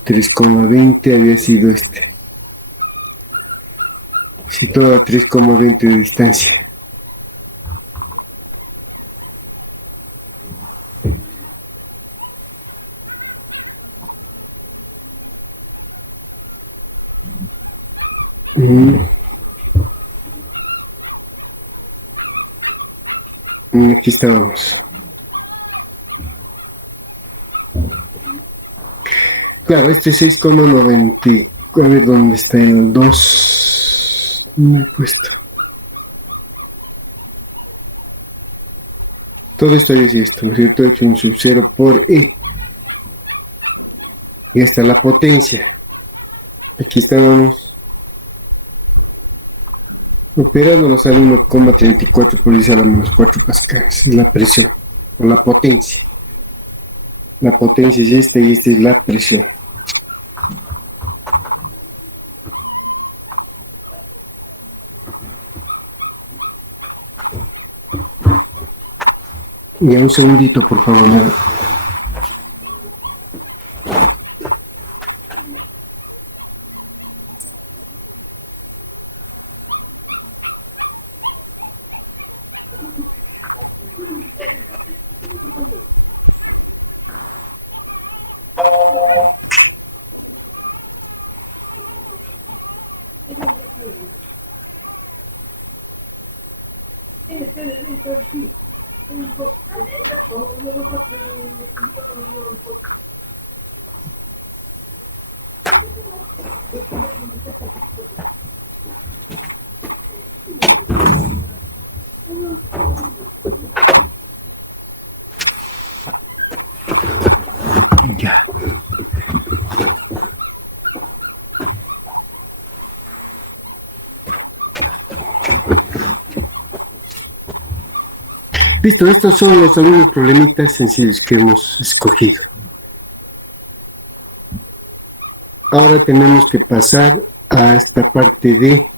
3,20 había sido este. Situado a 3,20 de distancia. Aquí estamos. Claro, este 6,90. A ver dónde está en 2. No he puesto. Todo esto es esto, ¿no es cierto? Tenemos un 0 por E. Y esta es la potencia. Aquí estamos operando a 1,34 por 10 a la menos 4 pascales. Es la presión, no la potencia. La potencia es esta y esta es la presión. Y un segundito, por favor. Listo, estos son los algunos problemitas sencillos que hemos escogido. Ahora tenemos que pasar a esta parte de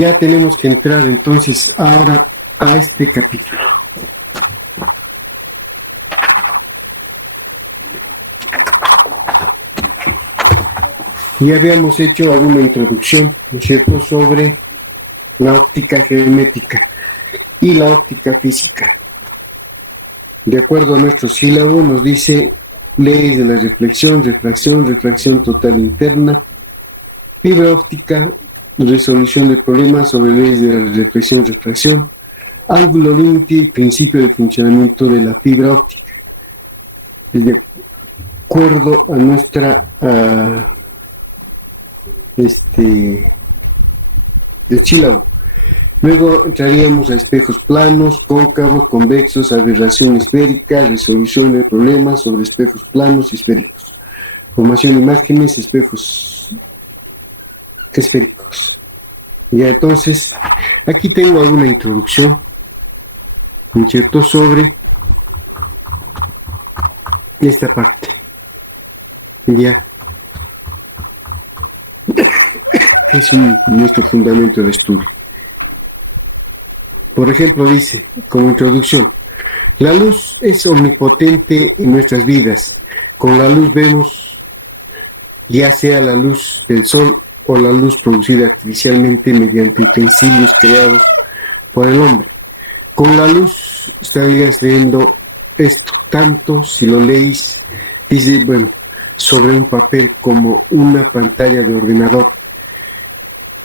Ya tenemos que entrar entonces ahora a este capítulo. Ya habíamos hecho una introducción, ¿no es cierto?, sobre la óptica geométrica y la óptica física. De acuerdo a nuestro sílabo nos dice leyes de la reflexión, refracción total interna, fibra óptica, resolución de problemas sobre leyes de la reflexión, ángulo límite y principio de funcionamiento de la fibra óptica. De acuerdo a nuestra el sílabo. Luego entraríamos a espejos planos, cóncavos, convexos, aberración esférica, resolución de problemas sobre espejos planos y esféricos, formación de imágenes, espejos esféricos. Y entonces, aquí tengo alguna introducción, ¿no es cierto?, sobre esta parte. Ya. Es nuestro fundamento del estudio. Por ejemplo, dice, como introducción, la luz es omnipotente en nuestras vidas. Con la luz vemos, ya sea la luz del sol o la luz producida artificialmente mediante utensilios creados por el hombre. Con la luz estarías leyendo esto, tanto si lo leéis, dice, bueno, sobre un papel como una pantalla de ordenador.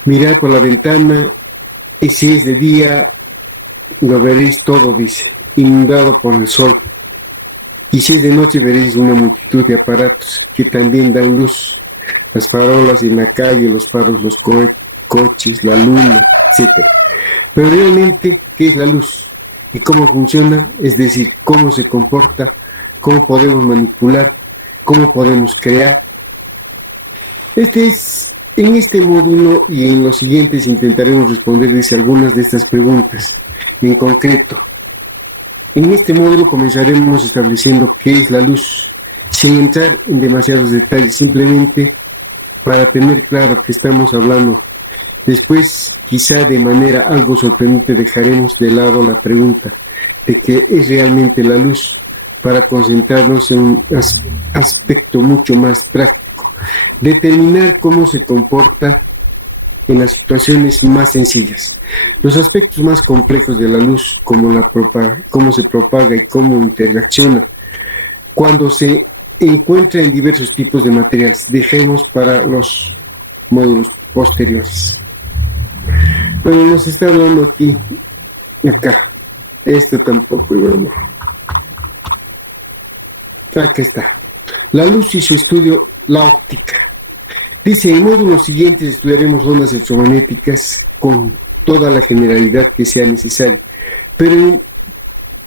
Mirad por la ventana y si es de día, lo veréis todo, dice, inundado por el sol. Y si es de noche veréis una multitud de aparatos que también dan luz, las farolas de la calle, los faros, los coches, la luna, etc. Pero realmente, ¿qué es la luz? ¿Y cómo funciona? Es decir, cómo se comporta, cómo podemos manipular, cómo podemos crear. En este módulo y en los siguientes intentaremos responderles algunas de estas preguntas. en concreto. En este módulo comenzaremos estableciendo qué es la luz, sin entrar en demasiados detalles, simplemente para tener claro que estamos hablando. Después, quizá de manera algo sorprendente, dejaremos de lado la pregunta de qué es realmente la luz para concentrarnos en un aspecto mucho más práctico, determinar cómo se comporta en las situaciones más sencillas. Los aspectos más complejos de la luz, como cómo se propaga y cómo interacciona, cuando se encuentra en diversos tipos de materiales, dejemos para los módulos posteriores. Pero nos está hablando aquí, acá, esto tampoco. Aquí está. La luz y su estudio, la óptica. Dice, en módulos siguientes estudiaremos ondas electromagnéticas con toda la generalidad que sea necesaria, pero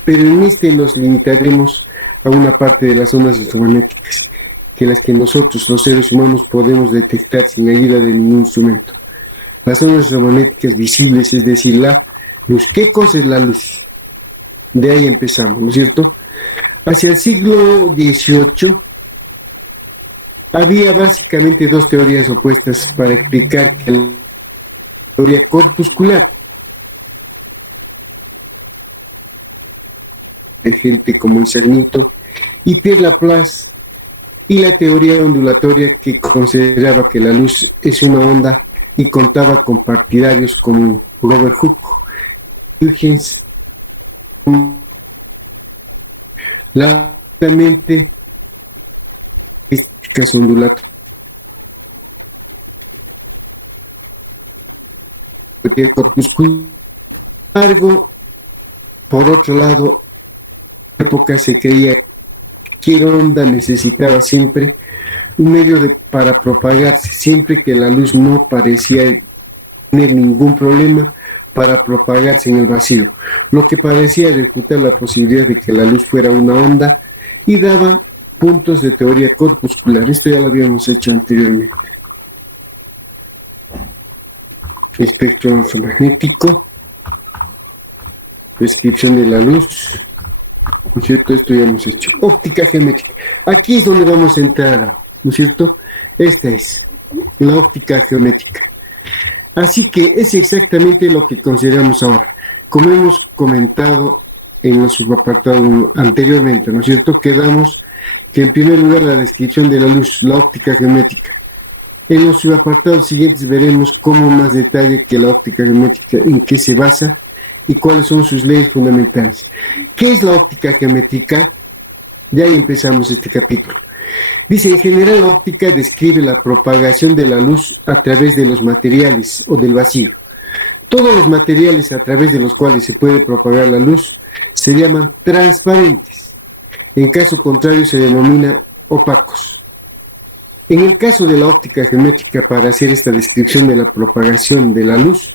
en este nos limitaremos a una parte de las ondas electromagnéticas, que las que nosotros, los seres humanos, podemos detectar sin ayuda de ningún instrumento. Las ondas electromagnéticas visibles, es decir, la luz. ¿Qué cosa es la luz? De ahí empezamos, ¿no es cierto? Hacia el siglo XVIII había básicamente dos teorías opuestas para explicar la teoría corpuscular, de gente como Newton y Pierre Laplace, y la teoría ondulatoria, que consideraba que la luz es una onda y contaba con partidarios como Robert Hooke, Huygens. Realmente es ondulatoria, porque corpuscular. Por otro lado, en época se creía que onda necesitaba siempre un medio para propagarse, siempre que la luz no parecía tener ningún problema para propagarse en el vacío, lo que parecía refutar la posibilidad de que la luz fuera una onda y daba puntos de teoría corpuscular. Esto ya lo habíamos hecho anteriormente. El espectro electromagnético, descripción de la luz, ¿no es cierto? Esto ya lo hemos hecho. Óptica geométrica. Aquí es donde vamos a entrar, ¿no es cierto? Esta es la óptica geométrica. Así que es exactamente lo que consideramos ahora. Como hemos comentado en nuestro apartado anteriormente, ¿no es cierto? Quedamos que en primer lugar la descripción de la luz, la óptica geométrica. En los apartados siguientes veremos cómo más detalle que la óptica geométrica, en qué se basa y cuáles son sus leyes fundamentales. ¿Qué es la óptica geométrica? Ya ahí empezamos este capítulo. Dice, en general la óptica describe la propagación de la luz a través de los materiales o del vacío. Todos los materiales a través de los cuales se puede propagar la luz se llaman transparentes. En caso contrario se denomina opacos. En el caso de la óptica geométrica, para hacer esta descripción de la propagación de la luz,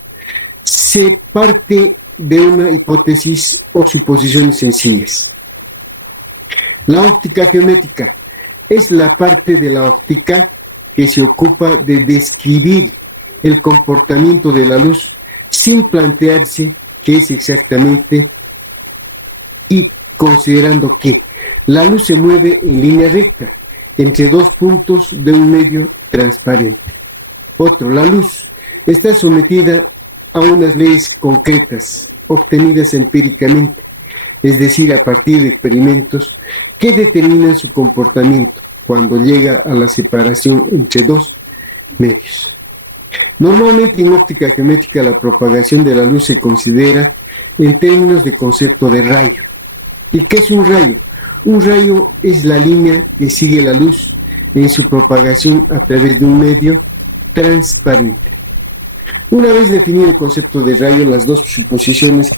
se parte de una hipótesis o suposiciones sencillas. La óptica geométrica es la parte de la óptica que se ocupa de describir el comportamiento de la luz sin plantearse qué es exactamente y considerando que la luz se mueve en línea recta entre dos puntos de un medio transparente. Otro, la luz está sometida a unas leyes concretas obtenidas empíricamente, es decir, a partir de experimentos que determinan su comportamiento cuando llega a la separación entre dos medios. Normalmente en óptica geométrica la propagación de la luz se considera en términos de concepto de rayo. ¿Y qué es un rayo? Un rayo es la línea que sigue la luz en su propagación a través de un medio transparente. Una vez definido el concepto de rayo, las dos suposiciones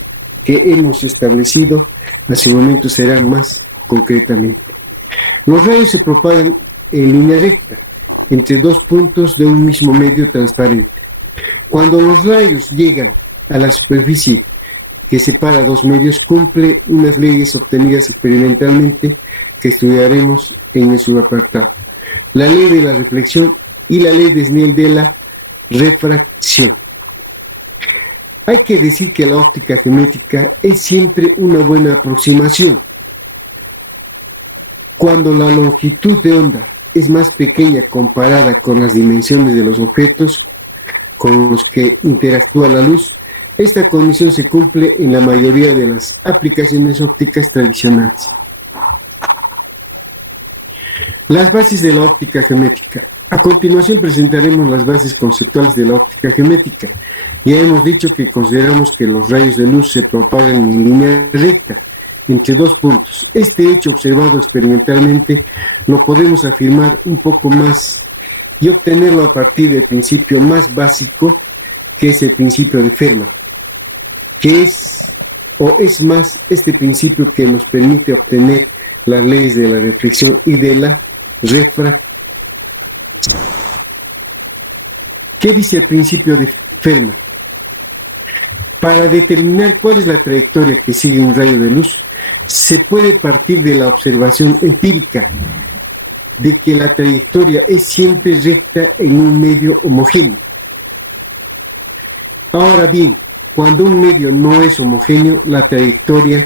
que hemos establecido hace un momento serán más concretamente. Los rayos se propagan en línea recta entre dos puntos de un mismo medio transparente. Cuando los rayos llegan a la superficie que separa los medios, cumple unas leyes obtenidas experimentalmente que estudiaremos en nuestro apartado: la ley de la reflexión y la ley de la refracción. Hay que decir que la óptica geométrica es siempre una buena aproximación. Cuando la longitud de onda es más pequeña comparada con las dimensiones de los objetos con los que interactúa la luz, esta condición se cumple en la mayoría de las aplicaciones ópticas tradicionales. Las bases de la óptica geométrica. A continuación presentaremos las bases conceptuales de la óptica geométrica. Ya hemos dicho que consideramos que los rayos de luz se propagan en línea recta entre dos puntos. Este hecho observado experimentalmente lo podemos afirmar un poco más y obtenerlo a partir del principio más básico, que es el principio de Fermat, que es más este principio que nos permite obtener las leyes de la reflexión y de la refracción. ¿Qué dice el principio de Fermat? Para determinar cuál es la trayectoria que sigue un rayo de luz, se puede partir de la observación empírica de que la trayectoria es siempre recta en un medio homogéneo. Ahora bien, cuando un medio no es homogéneo, la trayectoria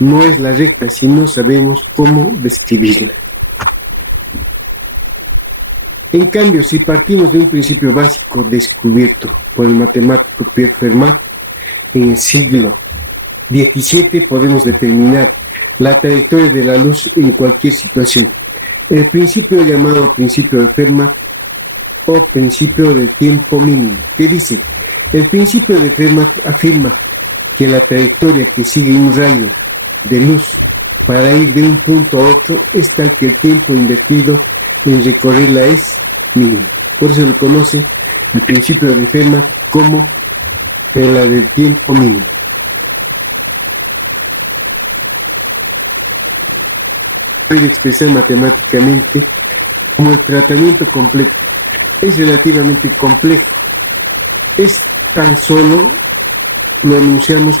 no es la recta, si no sabemos cómo describirla. En cambio, si partimos de un principio básico descubierto por el matemático Pierre Fermat en el siglo XVII, podemos determinar la trayectoria de la luz en cualquier situación. El principio llamado principio de Fermat o principio del tiempo mínimo, que dice: el principio de Fermat afirma que la trayectoria que sigue un rayo de luz para ir de un punto a otro es tal que el tiempo invertido en recorrerla es mínimo. Por eso se conoce el principio de Fermat como la del tiempo mínimo. Puede expresar matemáticamente como el tratamiento completo. Es relativamente complejo. Es tan solo lo enunciamos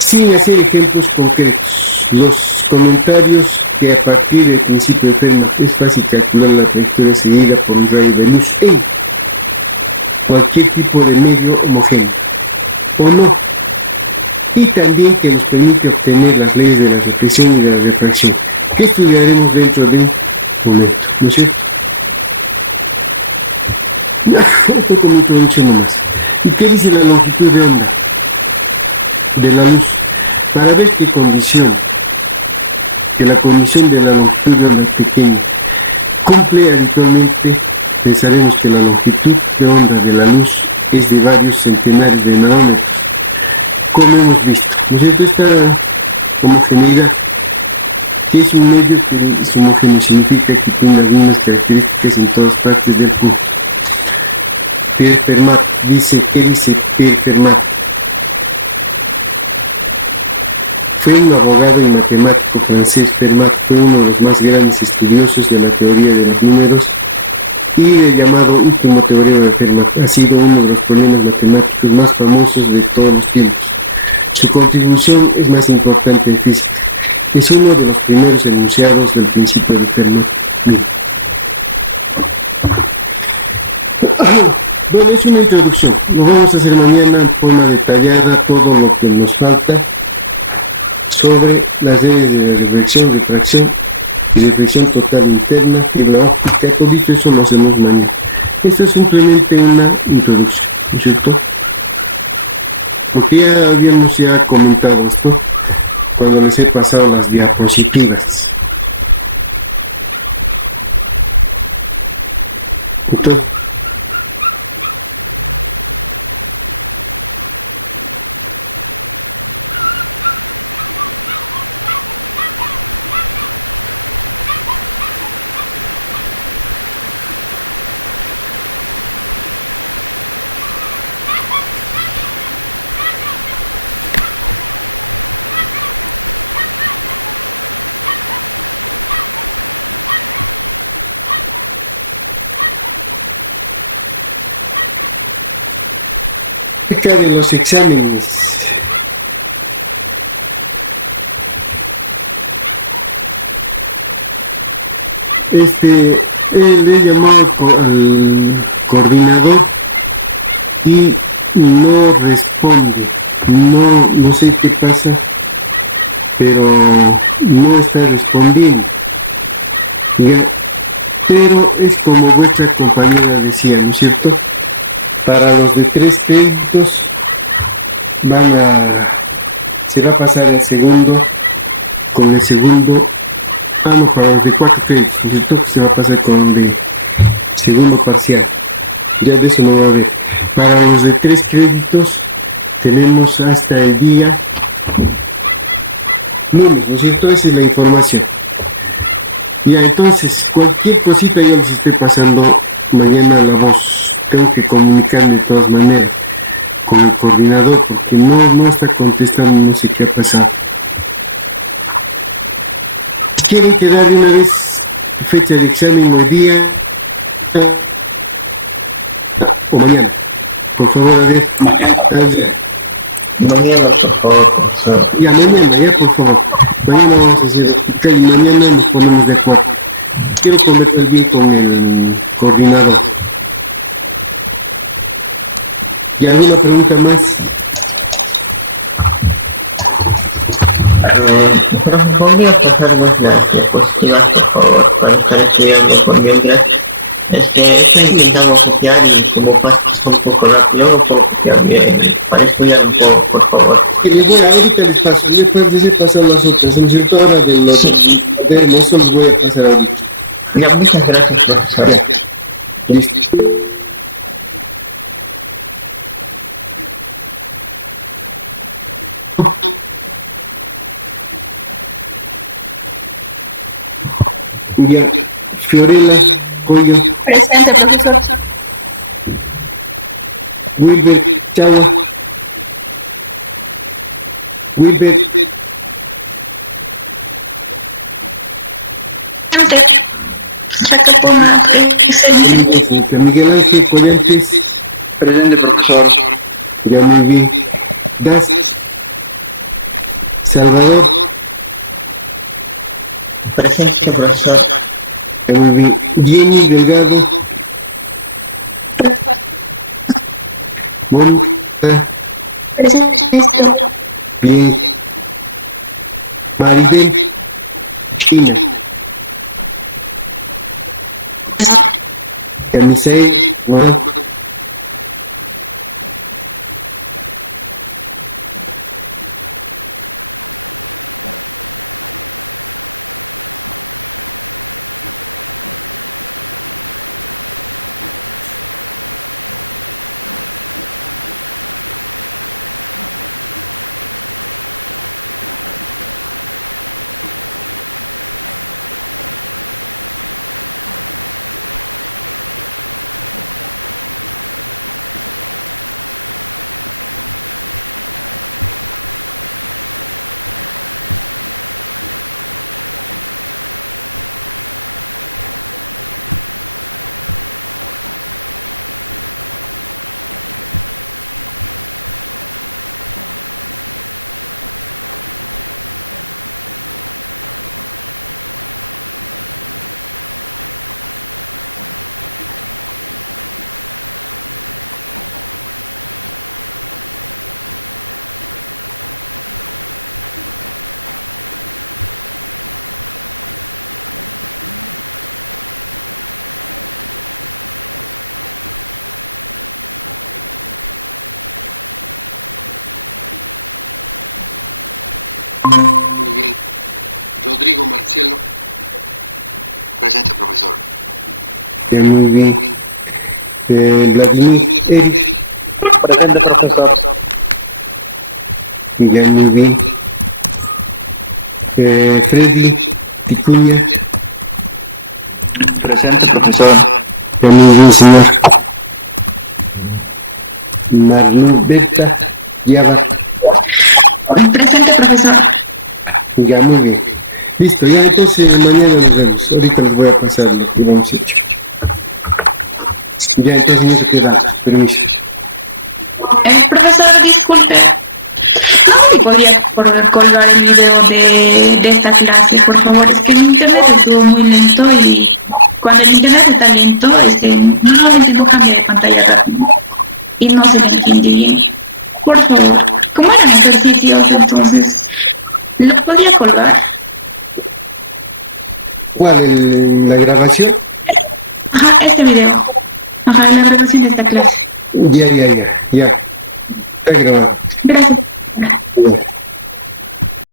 sin hacer ejemplos concretos. Los comentarios que a partir del principio de Fermat es fácil calcular la trayectoria seguida por un rayo de luz en cualquier tipo de medio homogéneo, o no, y también que nos permite obtener las leyes de la reflexión y de la refracción, que estudiaremos dentro de un momento, ¿no es cierto? Otro como introducción más. ¿Y qué dice la longitud de onda de la luz? Para ver qué condición, que la condición de la longitud de onda pequeña cumple habitualmente, que sabemos que la longitud de onda de la luz es de varios centenares de nanómetros, como hemos visto. Esta homogeneidad es un medio que es homogéneo, significa que tiene las mismas características en todas partes del punto. Pierre Fermat dice Pierre Fermat fue un abogado y matemático francés. Fermat fue uno de los más grandes estudiosos de la teoría de los números y el llamado último teorema de Fermat ha sido uno de los teoremas matemáticos más famosos de todos los tiempos. Su contribución es más importante en física. Es uno de los primeros enunciados del principio de Fermat. Bueno, es una introducción. Lo vamos a hacer mañana en forma detallada todo lo que nos falta sobre las leyes de la reflexión, refracción y reflexión total interna y la óptica. Todo eso lo hacemos mañana. Esto es simplemente una introducción, ¿no es cierto? Porque ya habíamos comentado esto cuando les he pasado las diapositivas. Entonces, de los exámenes. He llamado al coordinador y no responde, no sé qué pasa, pero no está respondiendo. ¿Ya? Pero es como nuestra compañera decía, ¿no es cierto? Para los de 3 créditos se va a pasar al segundo, con el segundo, para los de 4 créditos, ¿no es cierto? Se va a pasar con el segundo parcial. Ya no se lo va a volver. Para los de 3 créditos tenemos hasta el día lunes, ¿no es cierto? Esa es la información. Y entonces, cualquier cosita ya nos esté pasando, mañana los tengo que comunicarme de todas maneras con el coordinador, porque no está contestando, no sé qué ha pasado. Tiene que darle una vez fecha del examen hoy día o mañana. Por favor, dale. Mañana, por favor. Mañana, por favor. Mañana vamos a hacer eso. Mañana nos ponemos de acuerdo. Quiero conversar con el coordinador. Y hay una pregunta más. ¿Podría pasar la cuestión, por favor, para que veamos por bien? Intentamos que hay como pasos un poco rápido, pero también para exponer un poco, por favor. Que me llega ahorita que está haciendo los sectores de los voy a pasar ahorita. Muchas gracias. Listo. Bien, Fiorella, Julio. Presente, profesor. Muy bien, chao. Muy bien. Excelente. Miguel Ángel Coletes. Presente, profesor. Ya muy bien. Das. Salvador. Presente, profesor. Jenny Delgado. Mónica. Bien. Maribel. China. Elisei. Juan. Miguel. Rodrigo Marcielo. Presente, profesor. Muy bien. Presente, profesor. Ya muy bien. Freddy. Vicuña. Presente, profesor. Muy bien, señor. Marlon Beta. Ya va. Presente, profesor. Ya muy bien. Listo, ya entonces mañana ahorita nos voy a pasar lo que hemos hecho. Ya entonces queda, permiso. Profesor, disculpe. ¿Cómo podría acordar de esta gráfica, por favor? Porque mi internet estuvo muy lento y cuando el internet está lento, normalmente tú cambias de pantalla rápido. y no se entendí bien. Por favor, ¿cómo era el ejercicio entonces? ¿Lo podría colgar? ¿Cuál? ¿La grabación? Ajá, este video. Ajá, la grabación de esta clase. Ya. Está grabado. Gracias. Bueno.